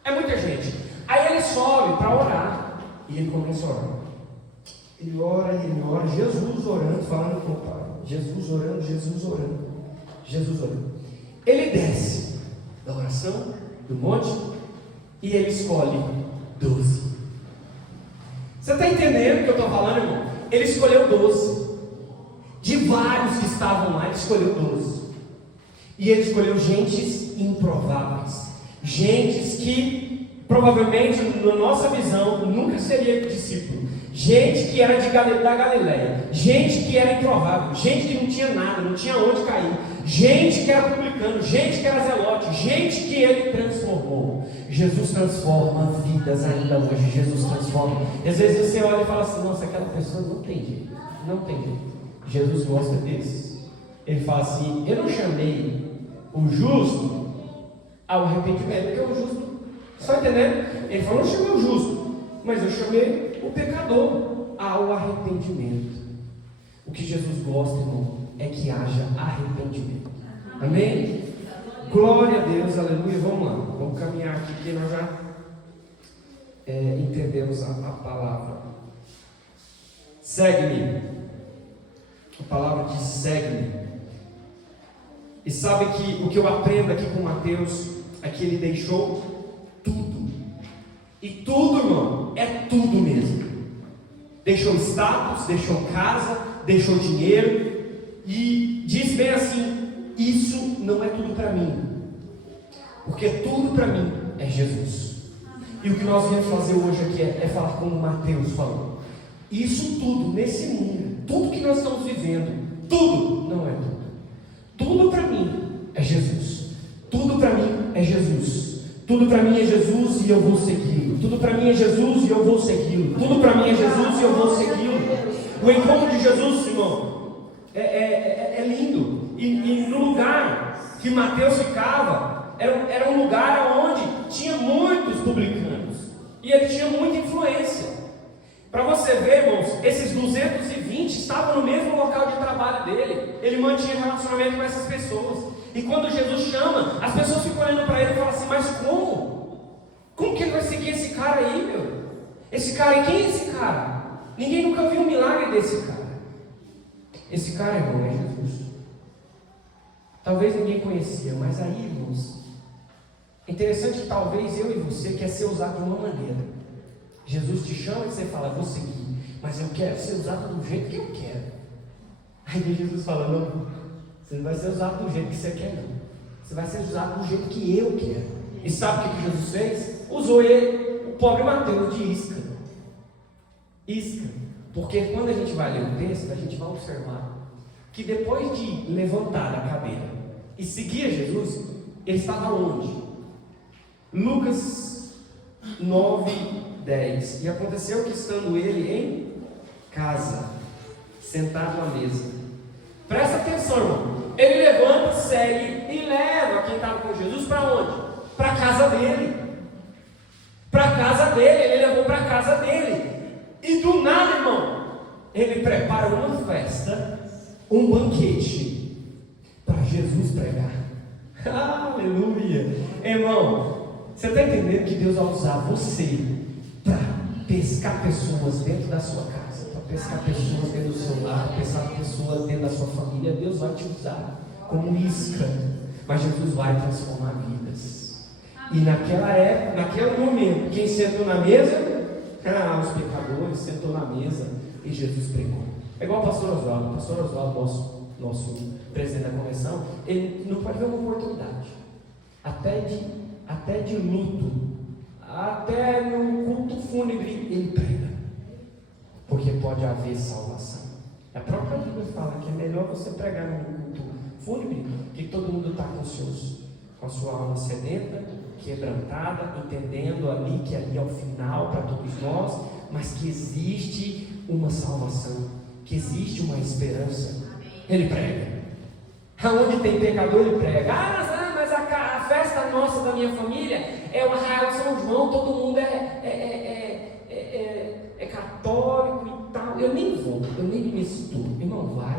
É muita gente. Aí ele sobe para orar. E ele começa a orar. Ele ora. Jesus orando, falando com o Pai. Jesus orando, Jesus orando. Jesus orando. Ele desce da oração, do monte, e ele escolhe 12. Você está entendendo o que eu estou falando, irmão? Ele escolheu 12. De vários que estavam lá, ele escolheu 12. E ele escolheu gentes improváveis. Gentes que provavelmente, na nossa visão, nunca seria discípulo. Gente que era da Galileia, gente que era improvável, gente que não tinha nada, não tinha onde cair, gente que era publicano, gente que era zelote, gente que ele transformou. Jesus transforma vidas ainda hoje, Jesus transforma. E às vezes você olha e fala assim, nossa, aquela pessoa não tem jeito, não tem jeito. Jesus gosta desses. Ele fala assim, eu não chamei o justo ao arrependimento, porque o justo, você está entendendo? Ele falou, não chamei o justo, mas eu chamei o pecador ao arrependimento. O que Jesus gosta, irmão, é que haja arrependimento. Amém? Glória a Deus, aleluia. Vamos lá, vamos caminhar aqui, porque nós já entendemos a palavra. Segue-me. A palavra diz segue-me. E sabe que o que eu aprendo aqui com Mateus é que ele deixou tudo. E tudo, irmão, é tudo mesmo. Deixou status, deixou casa, deixou dinheiro. E diz bem assim, isso não é tudo para mim. Porque tudo para mim é Jesus. E o que nós viemos fazer hoje aqui é falar como Mateus falou. Isso tudo, nesse mundo, tudo que nós estamos vivendo, tudo não é tudo. Tudo para mim é Jesus. Tudo para mim é Jesus. Tudo para mim é Jesus e eu vou segui-lo. Tudo para mim é Jesus e eu vou segui-lo. Tudo para mim é Jesus e eu vou segui-lo. O encontro de Jesus, irmão, é lindo. E no lugar que Mateus ficava, era um lugar onde tinha muitos publicanos. E ele tinha muita influência. Para você ver, irmãos, esses 220 estavam no mesmo local de trabalho dele. Ele mantinha relacionamento com essas pessoas. E quando Jesus chama, as pessoas ficam olhando para ele e falam assim, mas como? Como que ele vai seguir esse cara aí, meu? Esse cara aí, quem é esse cara? Ninguém nunca viu um milagre desse cara. Esse cara, irmão, é Jesus. Talvez ninguém conhecia, mas aí, irmãos, é interessante que talvez eu e você quer ser usado de uma maneira. Jesus te chama e você fala, vou seguir, mas eu quero ser usado do jeito que eu quero. Aí Jesus fala, não, você não vai ser usado do jeito que você quer, não. Você vai ser usado do jeito que eu quero. E sabe o que Jesus fez? Usou ele, o pobre Mateus, de isca. Isca. Porque quando a gente vai ler o texto, a gente vai observar que depois de levantar a cadeira e seguir a Jesus, ele estava onde? Lucas 9:10. E aconteceu que estando ele em casa, sentado à mesa. Presta atenção, irmão. Ele levanta, segue e leva quem estava com Jesus para onde? Para a casa dele. Para a casa dele, ele levou para a casa dele. E do nada, irmão, ele prepara uma festa, um banquete para Jesus pregar. Aleluia. Irmão, você está entendendo que Deus vai usar você para pescar pessoas dentro da sua casa, para pescar pessoas dentro do seu lar, para pescar pessoas dentro da sua família? Deus vai te usar como isca, mas Jesus vai transformar vidas. E naquela época, naquele momento, quem sentou na mesa? Os pecadores, sentou na mesa e Jesus pregou. É igual o pastor Oswaldo. O pastor Oswaldo, nosso presidente da convenção, ele não pode ver uma oportunidade, até de luto, até no culto fúnebre, ele prega, porque pode haver salvação. A própria Bíblia fala que é melhor você pregar num culto fúnebre, que todo mundo está ansioso, com a sua alma sedenta, quebrantada, entendendo que ali é o final para todos nós, mas que existe uma salvação, que existe uma esperança. Ele prega. Aonde tem pecador, ele prega. Mas a festa nossa da minha família é o Arraial de São João, todo mundo é católico e tal. Eu nem vou, eu nem me misturo. Irmão, vai,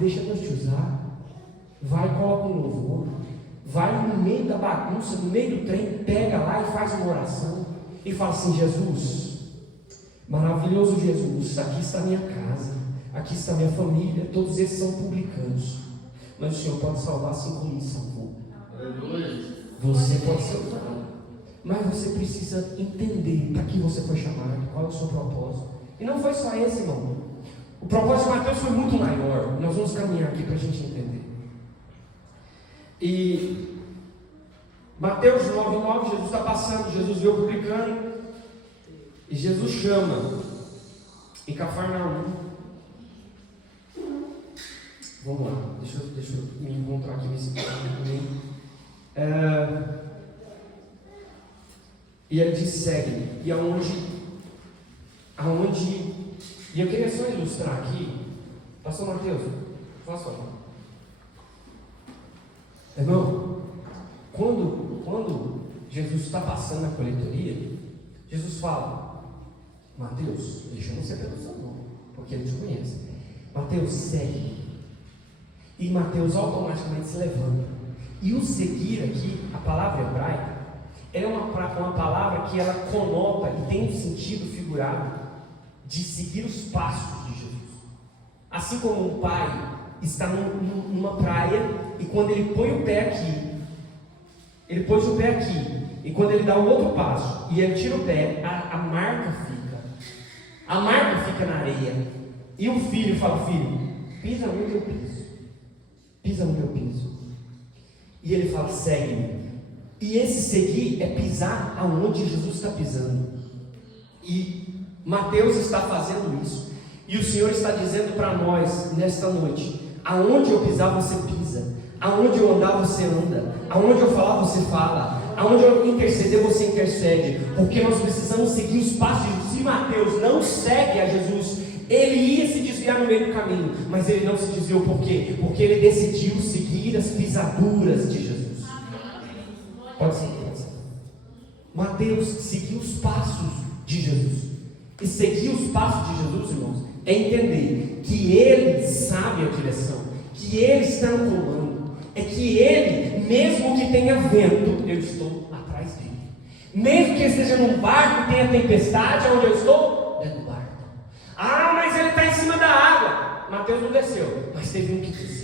deixa Deus te usar. Vai, coloca um louvor. Vai no meio da bagunça, no meio do trem, pega lá e faz uma oração e fala assim: Jesus, maravilhoso Jesus, aqui está a minha casa, aqui está a minha família, todos esses são publicanos, mas o Senhor pode salvar assim como me salvou. Você pode ser usado, mas você precisa entender para que você foi chamado, qual é o seu propósito. E não foi só esse, irmão. O propósito de Mateus foi muito maior. Nós vamos caminhar aqui para a gente entender. E Mateus 9:9, Jesus está passando, Jesus vê o publicano, e Jesus chama, em Cafarnaum. Vamos lá, deixa eu me encontrar aqui nesse comigo. E ele diz: segue-me. E aonde. E eu queria só ilustrar aqui, pastor Mateus, faça favor. Irmão, quando Jesus está passando na coletoria, Jesus fala: Mateus, ele chama você pelo seu nome, porque ele te conhece. Mateus, segue. E Mateus automaticamente se levanta. E o seguir aqui, a palavra hebraica, é uma palavra que ela conota e tem um sentido figurado de seguir os passos de Jesus. Assim como um pai está numa praia e quando ele põe o pé aqui, ele pôs o pé aqui, e quando ele dá o outro passo e ele tira o pé, a marca fica na areia. E o filho fala: filho, pisa onde eu piso, pisa onde eu piso. E ele fala: segue-me. E esse seguir é pisar aonde Jesus está pisando. E Mateus está fazendo isso. E o Senhor está dizendo para nós nesta noite: aonde eu pisar você pisa, aonde eu andar você anda, aonde eu falar você fala, aonde eu interceder você intercede, porque nós precisamos seguir os passos de Jesus. Se Mateus não segue a Jesus, ele ia se desviar no meio do caminho, mas ele não se desviou. Por quê? Porque ele decidiu seguir as pisaduras de Jesus. Pode ser. Mateus seguiu os passos de Jesus. E seguir os passos de Jesus, irmãos, é entender que ele sabe a direção, que ele está no comando, é que ele, mesmo que tenha vento, eu estou atrás dele. Mesmo que ele esteja num barco e tenha tempestade, onde eu estou? Dentro do barco. Ah, mas ele está em cima da água. Mateus não desceu, mas teve um que desceu.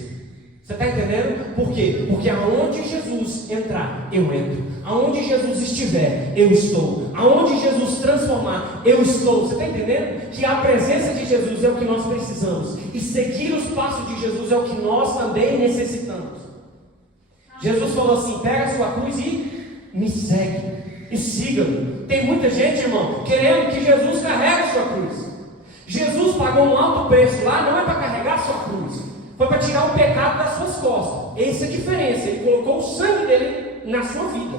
Você está entendendo? Por quê? Porque aonde Jesus entrar, eu entro. Aonde Jesus estiver, eu estou. Aonde Jesus transformar, eu estou. Você está entendendo? Que a presença de Jesus é o que nós precisamos. E seguir os passos de Jesus é o que nós também necessitamos. Jesus falou assim: pega a sua cruz e me segue. E siga-me. Tem muita gente, irmão, querendo que Jesus carregue a sua cruz. Jesus pagou um alto preço lá, não é para carregar a sua cruz. Foi para tirar o pecado das suas costas. Essa é a diferença. Ele colocou o sangue dele na sua vida.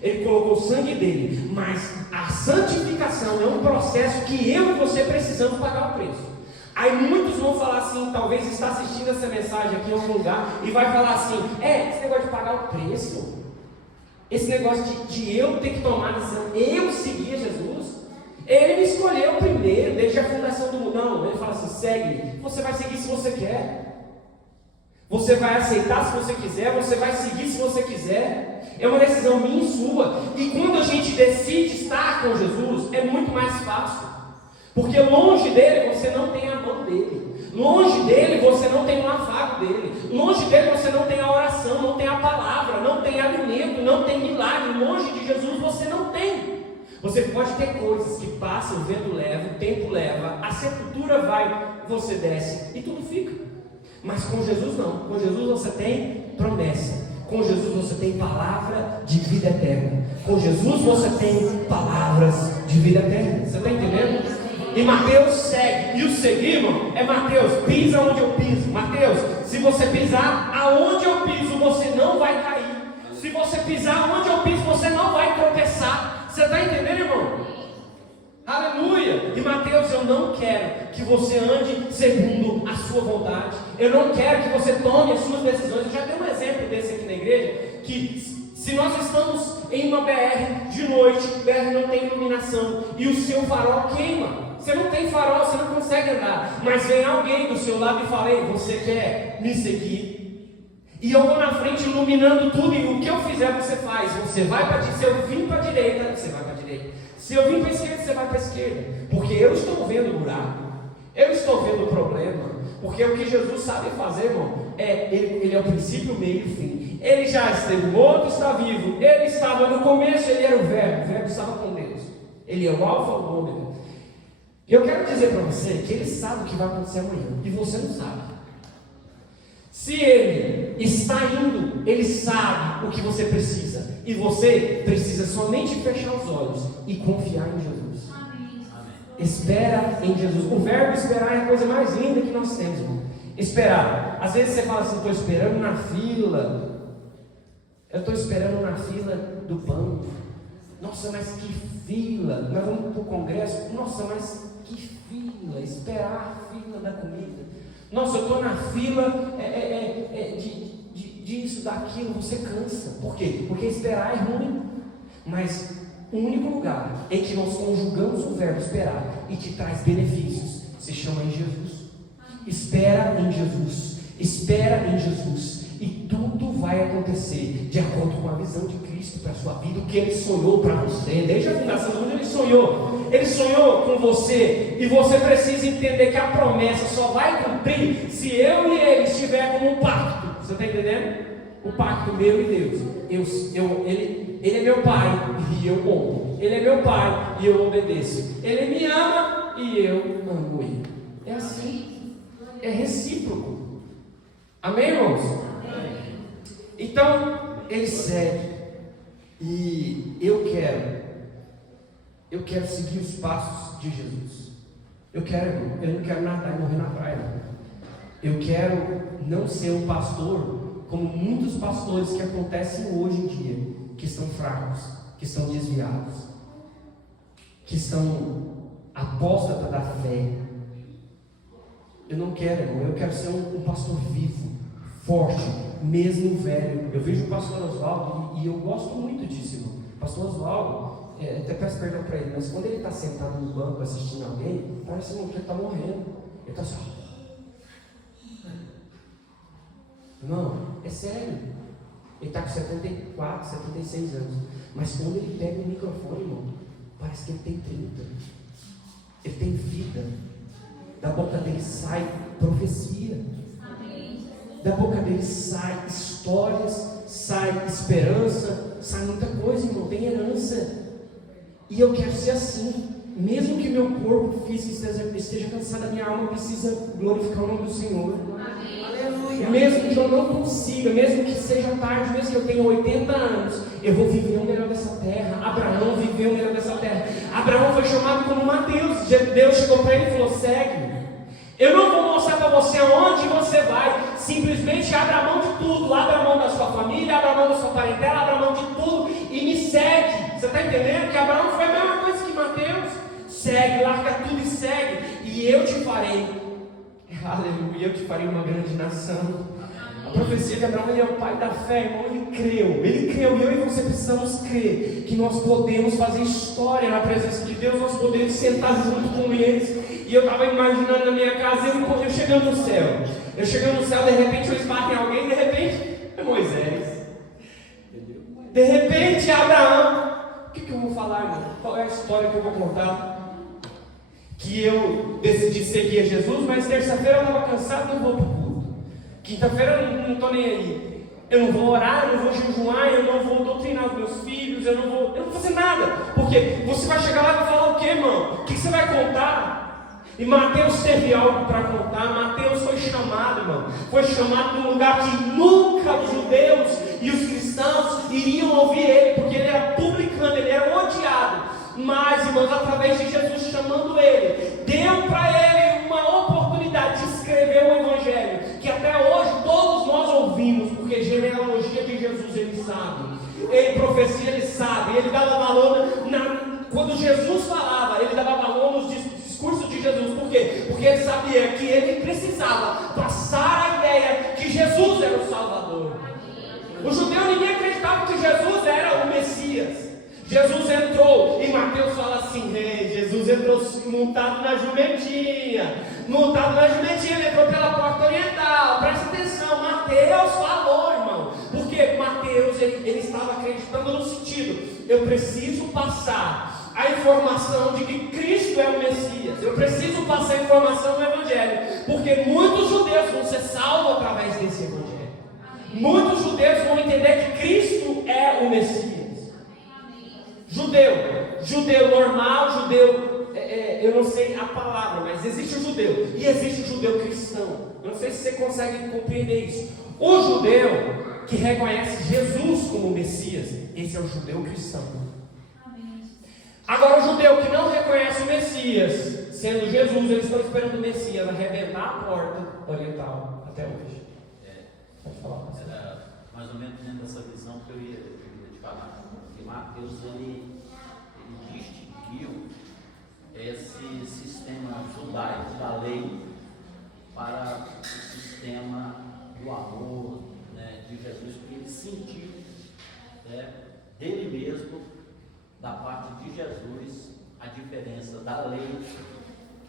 Ele colocou o sangue dele. Mas a santificação é um processo que eu e você precisamos pagar o preço. Aí muitos vão falar assim, talvez está assistindo essa mensagem aqui em algum lugar, e vai falar assim: esse negócio de pagar o preço, esse negócio de eu ter que tomar decisão, eu seguir Jesus, ele me escolheu primeiro, desde a fundação do mundo. Não, ele fala assim: segue, você vai seguir se você quer. Você vai aceitar se você quiser, você vai seguir se você quiser. É uma decisão minha e sua. E quando a gente decide estar com Jesus, é muito mais fácil. Porque longe dele você não tem a mão dele. Longe dele você não tem o afago dele. Longe dele você não tem a oração, não tem a palavra, não tem alimento, não tem milagre. Longe de Jesus você não tem. Você pode ter coisas que passam, o vento leva, o tempo leva, a sepultura vai, você desce e tudo fica. Mas com Jesus não. Com Jesus você tem promessa. Com Jesus você tem palavra de vida eterna. Com Jesus você tem palavras de vida eterna. Você está entendendo? E Mateus segue. E o seguir, irmão, é Mateus, pisa onde eu piso. Mateus, se você pisar aonde eu piso, você não vai cair. Se você pisar onde eu piso, você não vai tropeçar. Você está entendendo, irmão? Aleluia! E Mateus, eu não quero que você ande segundo a sua vontade. Eu não quero que você tome as suas decisões. Eu já dei um exemplo desse aqui na igreja, que se nós estamos em uma BR de noite, BR não tem iluminação e o seu farol queima. Você não tem farol, você não consegue andar. Mas vem alguém do seu lado e fala: ei, você quer me seguir? E eu vou na frente iluminando tudo, e o que eu fizer você faz. Você vai para a direita. Se eu vim para a direita, você vai para a direita. Se eu vim para a esquerda, você vai para a esquerda. Porque eu estou vendo o buraco. Eu estou vendo o problema. Porque o que Jesus sabe fazer, irmão, ele é o princípio, o meio e o fim. Ele já esteve morto, está vivo. Ele estava no começo, ele era o verbo estava com Deus. Ele é o alfa, o ômega. E eu quero dizer para você que ele sabe o que vai acontecer amanhã. E você não sabe. Se ele está indo, ele sabe o que você precisa. E você precisa somente fechar os olhos e confiar em Jesus. Amém. Espera em Jesus. O verbo esperar é a coisa mais linda que nós temos, irmão. Esperar. Às vezes você fala assim: estou esperando na fila. Eu estou esperando na fila do banco. Nossa, mas que fila. Nós vamos para o congresso. Nossa, mas que fila. Esperar a fila da comida. Nossa, eu estou na fila disso, daquilo. Você cansa. Por quê? Porque esperar é ruim. Mas o único lugar em que nós conjugamos o verbo esperar e que traz benefícios se chama em Jesus. Espera em Jesus. Espera em Jesus. E tudo vai acontecer de acordo com a visão de Cristo para a sua vida, o que Ele sonhou para você. Desde a fundação do mundo Ele sonhou. Ele sonhou com você. E você precisa entender que a promessa só vai cumprir se eu e Ele estiver como um pacto. Você está entendendo? O pacto meu e Deus. Ele é meu pai e eu honro. Ele é meu pai e eu obedeço. Ele me ama e eu amo Ele. É assim. É recíproco. Amém, irmãos? Amém. Então, Ele segue. E eu quero seguir os passos de Jesus. Eu não quero nadar e morrer na praia. Eu quero não ser um pastor como muitos pastores que acontecem hoje em dia, que estão fracos, que estão desviados, que são apóstatas da fé. Eu não quero, irmão. Eu quero ser um pastor vivo, forte, mesmo velho. Eu vejo o pastor Oswaldo e eu gosto muito disso, irmão. Pastor Oswaldo, até peço perdão para ele, mas quando ele está sentado no banco assistindo alguém, parece que ele está morrendo. Ele está assim, irmão, é sério. Ele está com 74, 76 anos. Mas quando ele pega o microfone, irmão, parece que ele tem 30. Ele tem vida. Da boca dele sai profecia. Da boca dele sai histórias, sai esperança, sai muita coisa, irmão, tem herança. E eu quero ser assim. Mesmo que meu corpo físico esteja cansado, a minha alma precisa glorificar o nome do Senhor. Aleluia. Mesmo que eu não consiga, mesmo que seja tarde, mesmo que eu tenha 80 anos, eu vou viver o melhor dessa terra. Abraão viveu o melhor dessa terra. Abraão foi chamado como Mateus. Deus chegou para ele e falou: segue. Eu não vou mostrar para você aonde você vai. Simplesmente abra mão de tudo. Abra mão da sua família, abra mão da sua parentela, abra mão de tudo e me segue. Você está entendendo que Abraão foi a mesma coisa que Mateus? Segue, larga tudo e segue. E eu te farei, aleluia, eu te farei uma grande nação. A profecia de Abraão, ele é o pai da fé, irmão. Ele creu, e eu e você precisamos crer que nós podemos fazer história na presença de Deus. Nós podemos sentar junto com eles. E eu estava imaginando na minha casa, eu chegando no céu. Eu chegando no céu, de repente eu esbarro em alguém, de repente é Moisés. De repente Abraão. O que eu vou falar, irmão? Qual é a história que eu vou contar? Que eu decidi seguir a Jesus, mas terça-feira eu estava cansado, não vou para o culto. Quinta-feira eu não estou nem aí. Eu não vou orar, eu não vou jejuar, eu não vou doutrinar os meus filhos, eu não vou fazer nada. Porque você vai chegar lá e vai falar o quê, irmão? O que você vai contar? E Mateus teve algo para contar. Mateus foi chamado, irmão. Foi chamado num lugar que nunca os judeus e os cristãos iriam ouvir ele, porque ele era publicano, ele era odiado. Mas, irmãos, através de Jesus chamando ele, deu para ele uma oportunidade de escrever o Evangelho, que até hoje todos nós ouvimos, porque genealogia de Jesus ele sabe, ele profecia ele sabe, ele dava valor quando Jesus falava, ele dava valor nos discursos de Jesus. Por quê? Porque ele sabia que ele precisava passar a ideia que Jesus era o Salvador. O judeu, ninguém acreditava que Jesus era o Messias. Jesus entrou, e Mateus fala assim: Jesus entrou montado na jumentinha, ele entrou pela porta oriental. Presta atenção, Mateus falou, irmão, porque Mateus ele estava acreditando no sentido: eu preciso passar a informação de que Cristo é o Messias, eu preciso passar a informação do Evangelho, porque muitos judeus vão ser salvos através desse Evangelho. Muitos judeus vão entender que Cristo é o Messias. Judeu normal, eu não sei a palavra, mas existe o judeu e existe o judeu cristão. Eu não sei se você consegue compreender isso. O judeu que reconhece Jesus como Messias. Esse é o judeu cristão. Agora, o judeu que não reconhece o Messias, sendo Jesus, eles estão esperando o Messias arrebentar a porta oriental até hoje. Pode falar. Era mais ou menos dentro dessa visão que eu ia te falar. Que Mateus ele distinguiu esse sistema judaico da lei para o sistema do amor, né, de Jesus, porque ele sentiu, né, dele mesmo, da parte de Jesus, a diferença da lei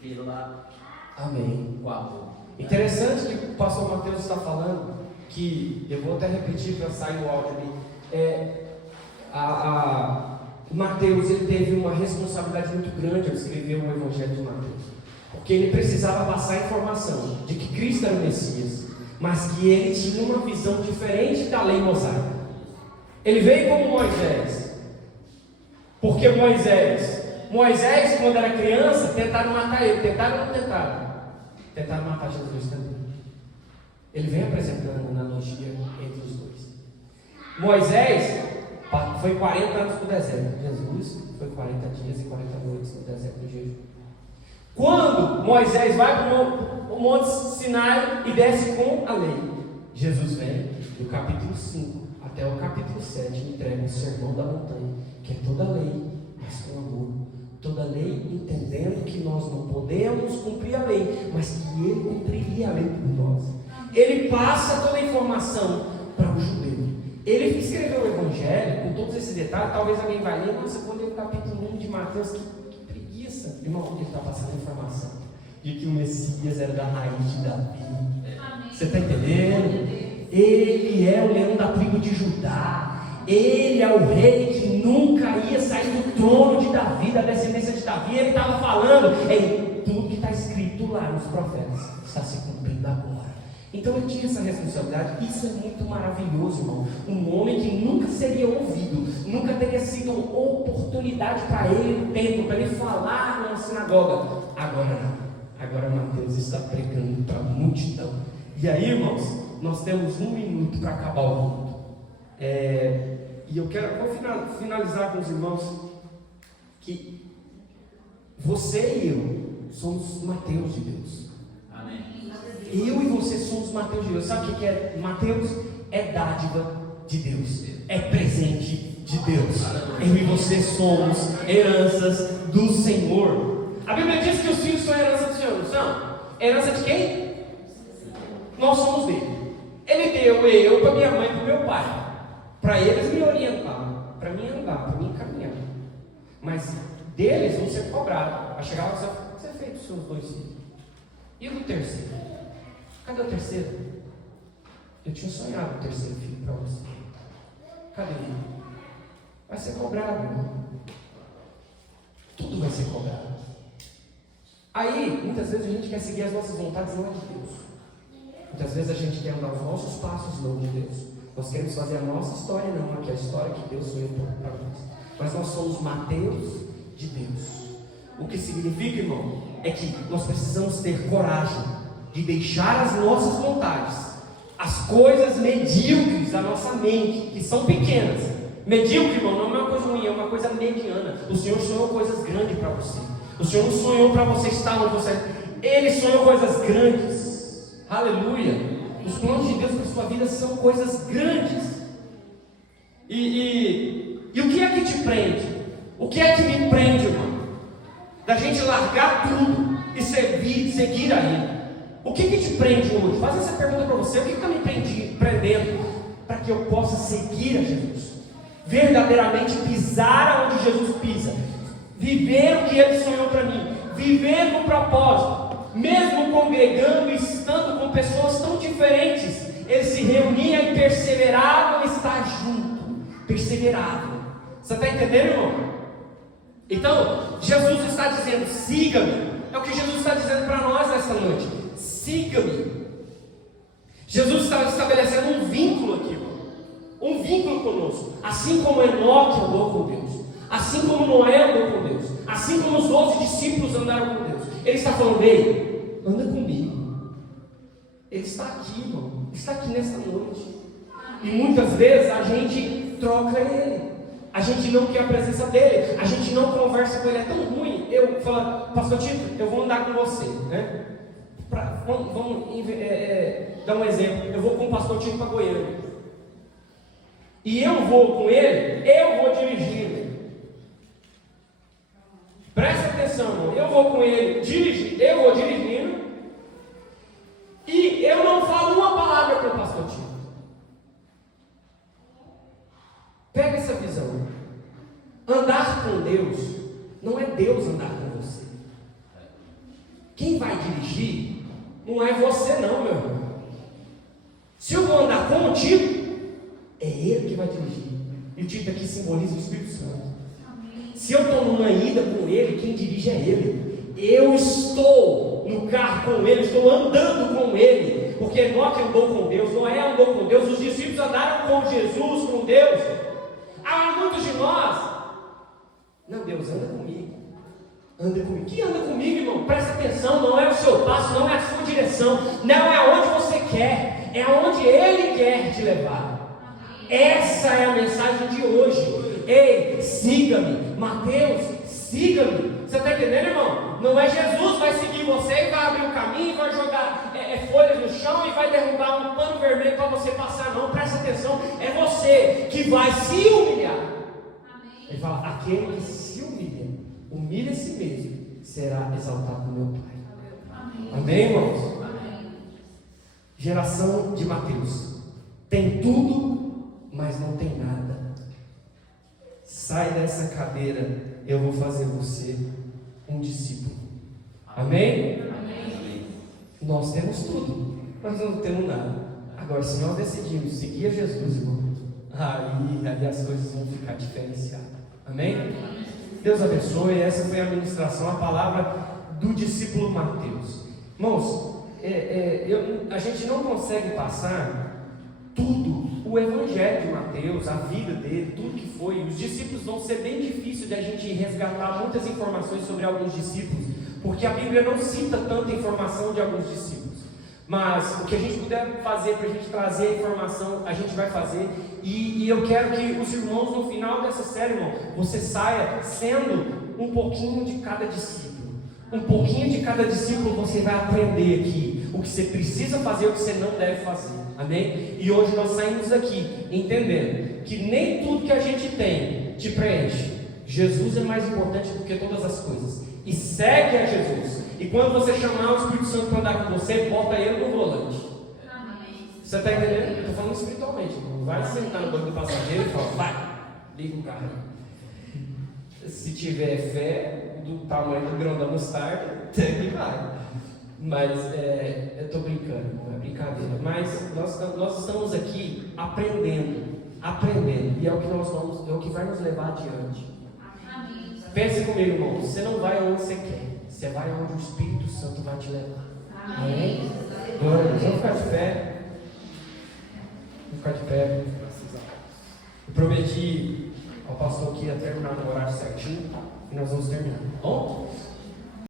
pela Amém. o amor. Interessante que o pastor Mateus está falando, que eu vou até repetir para sair o áudio ali. Mateus, ele teve uma responsabilidade muito grande ao escrever o Evangelho de Mateus, porque ele precisava passar a informação de que Cristo era o Messias, mas que ele tinha uma visão diferente da lei mosaica. Ele veio como Moisés, porque Moisés, quando era criança, tentaram matar ele. Tentaram ou não tentaram? Tentaram matar Jesus também. Ele vem apresentando uma analogia entre os dois. Moisés foi 40 anos no deserto. Jesus foi 40 dias e 40 noites no deserto do jejum. Quando Moisés vai para o Monte Sinai e desce com a lei, Jesus vem do capítulo 5 até o capítulo 7 e entrega o sermão da montanha, que é toda a lei, mas com amor. Toda a lei entendendo que nós não podemos cumprir a lei, mas que Ele cumpriria a lei por nós. Ele passa toda a informação para o judeu. Ele escreveu o Evangelho com todos esses detalhes. Talvez alguém vai ler, nossa, vou ler o capítulo 1 de Mateus, que preguiça. Irmão, ele está passando a informação de que o Messias era da raiz de Davi. Você está entendendo? Ele é o leão da tribo de Judá. Ele é o rei que nunca ia sair do trono de Davi, da descendência de Davi. Ele estava falando, tudo que está escrito lá nos profetas está se cumprindo agora. Então ele tinha essa responsabilidade. Isso é muito maravilhoso, irmão. Um homem que nunca seria ouvido, nunca teria sido oportunidade para ele no templo, para ele falar numa sinagoga. Agora não. Agora Mateus está pregando para a multidão. E aí, irmãos, nós temos 1 minuto para acabar o culto. E eu vou finalizar com os irmãos que você e eu somos Mateus de Deus. Amém. Eu e você somos Mateus de Deus. Sabe o que é Mateus? É dádiva de Deus, é presente de Deus. Eu e você somos heranças do Senhor. A Bíblia diz que os filhos são herança do Senhor, não são? Herança de quem? Nós somos dele. Ele deu eu para minha mãe e para meu pai, para eles me orientar, para mim andar, para mim caminhar. Mas deles vão ser cobrados. Vai chegar lá e vai ser feito os seus 2 filhos. E o terceiro? Cadê o terceiro? Eu tinha sonhado o terceiro filho para você. Cadê ele? Vai ser cobrado, irmão. Tudo vai ser cobrado. Aí, muitas vezes a gente quer seguir as nossas vontades, não é de Deus. Muitas vezes a gente quer andar os nossos passos, não de Deus. Nós queremos fazer a nossa história, não aqui a história que Deus sonhou para nós. Mas nós somos Mateus de Deus. O que significa, irmão, é que nós precisamos ter coragem de deixar as nossas vontades, as coisas medíocres da nossa mente, que são pequenas. Medíocre, irmão, não é uma coisa ruim, é uma coisa mediana. O Senhor sonhou coisas grandes para você. O Senhor não sonhou para você estar onde você é. Ele sonhou coisas grandes. Aleluia. Os planos de Deus para a sua vida são coisas grandes. E o que é que te prende? O que é que me prende, irmão? Da gente largar tudo e seguir a Ele. O que te prende hoje? Faz essa pergunta para você. O que está me prendendo para que eu possa seguir a Jesus? Verdadeiramente pisar onde Jesus pisa. Viver o que Ele sonhou para mim. Viver no propósito. Mesmo congregando e estando com pessoas tão diferentes, eles se reuniam e perseveravam em estar junto. Perseveravam. Você está entendendo, irmão? Então, Jesus está dizendo, siga-me. É o que Jesus está dizendo para nós nesta noite. Siga-me. Jesus está estabelecendo um vínculo aqui, irmão. Um vínculo conosco. Assim como Enoque andou com Deus. Assim como Noé andou com Deus. Assim como os 12 discípulos andaram com Deus. Ele está falando, ei, anda comigo. Ele está aqui, irmão. Ele está aqui nesta noite. E muitas vezes a gente troca ele. A gente não quer a presença dele. A gente não conversa com ele. É tão ruim. Eu falo, pastor Tito, eu vou andar com você, né? Vamos dar um exemplo. Eu vou com o pastor Tito para Goiânia. E eu vou com ele, eu vou dirigindo. Presta atenção, irmão. Eu vou com ele, eu vou dirigindo. E eu não falo uma palavra para o pastor Tito. Pega essa visão. Andar com Deus não é Deus andar com você. Quem vai dirigir não é você não, meu irmão. Se eu vou andar com o Tito, é ele que vai dirigir. E o Tito aqui simboliza o Espírito Santo. Se eu estou numa ida com ele, quem dirige é ele. Eu estou no carro com ele, estou andando com ele. Porque Enoque andou com Deus, Noé andou com Deus, os discípulos andaram com Jesus, com Deus. Há muitos de nós. Não, Deus, anda comigo. Anda comigo. Que anda comigo, irmão? Presta atenção, não é o seu passo, não é a sua direção, não é aonde você quer, é aonde Ele quer te levar. Essa é a mensagem de hoje. Ei, siga-me. Mateus, siga-me. Você está entendendo, irmão? Não é Jesus que vai seguir você e vai abrir o caminho, vai jogar folhas no chão e vai derrubar um pano vermelho para você passar, não. Presta atenção, é você que vai se humilhar. Ele fala, aquele que se humilha a si mesmo, será exaltado no meu Pai. Amém, irmãos? Geração de Mateus. Tem tudo, mas não tem nada. Sai dessa cadeira, eu vou fazer você um discípulo. Amém? Amém? Nós temos tudo, mas não temos nada. Agora, se nós decidimos seguir a Jesus, irmão, aí as coisas vão ficar diferenciadas. Amém? Deus abençoe. Essa foi a ministração, a palavra do discípulo Mateus. Irmãos, a gente não consegue passar tudo, o evangelho de Mateus, a vida dele, tudo que foi. Os discípulos vão ser bem difícil de a gente resgatar muitas informações sobre alguns discípulos, porque a Bíblia não cita tanta informação de alguns discípulos. Mas o que a gente puder fazer para a gente trazer a informação, a gente vai fazer. E eu quero que os irmãos, no final dessa série, irmão, você saia sendo um pouquinho de cada discípulo. Um pouquinho de cada discípulo você vai aprender aqui o que você precisa fazer e o que você não deve fazer. Amém? E hoje nós saímos aqui entendendo que nem tudo que a gente tem te preenche. Jesus é mais importante do que todas as coisas. E segue a Jesus. E quando você chamar o Espírito Santo para andar com você, bota ele no volante. Amém. Você está entendendo? Eu estou falando espiritualmente. Não vai sentar no banco do passageiro e falar, vai, liga o carro. Se tiver fé do tamanho do grão da mostarda, até que vai. Mas eu estou brincando, não é brincadeira. Mas nós estamos aqui aprendendo. E é o que vai nos levar adiante. Amém. Pense comigo, irmão. Você não vai onde você quer. Você vai onde o Espírito Santo vai te levar. Amém? Glória a Deus. Vamos ficar de pé. Eu prometi ao pastor que ia terminar no horário certinho. E nós vamos terminar. Bom?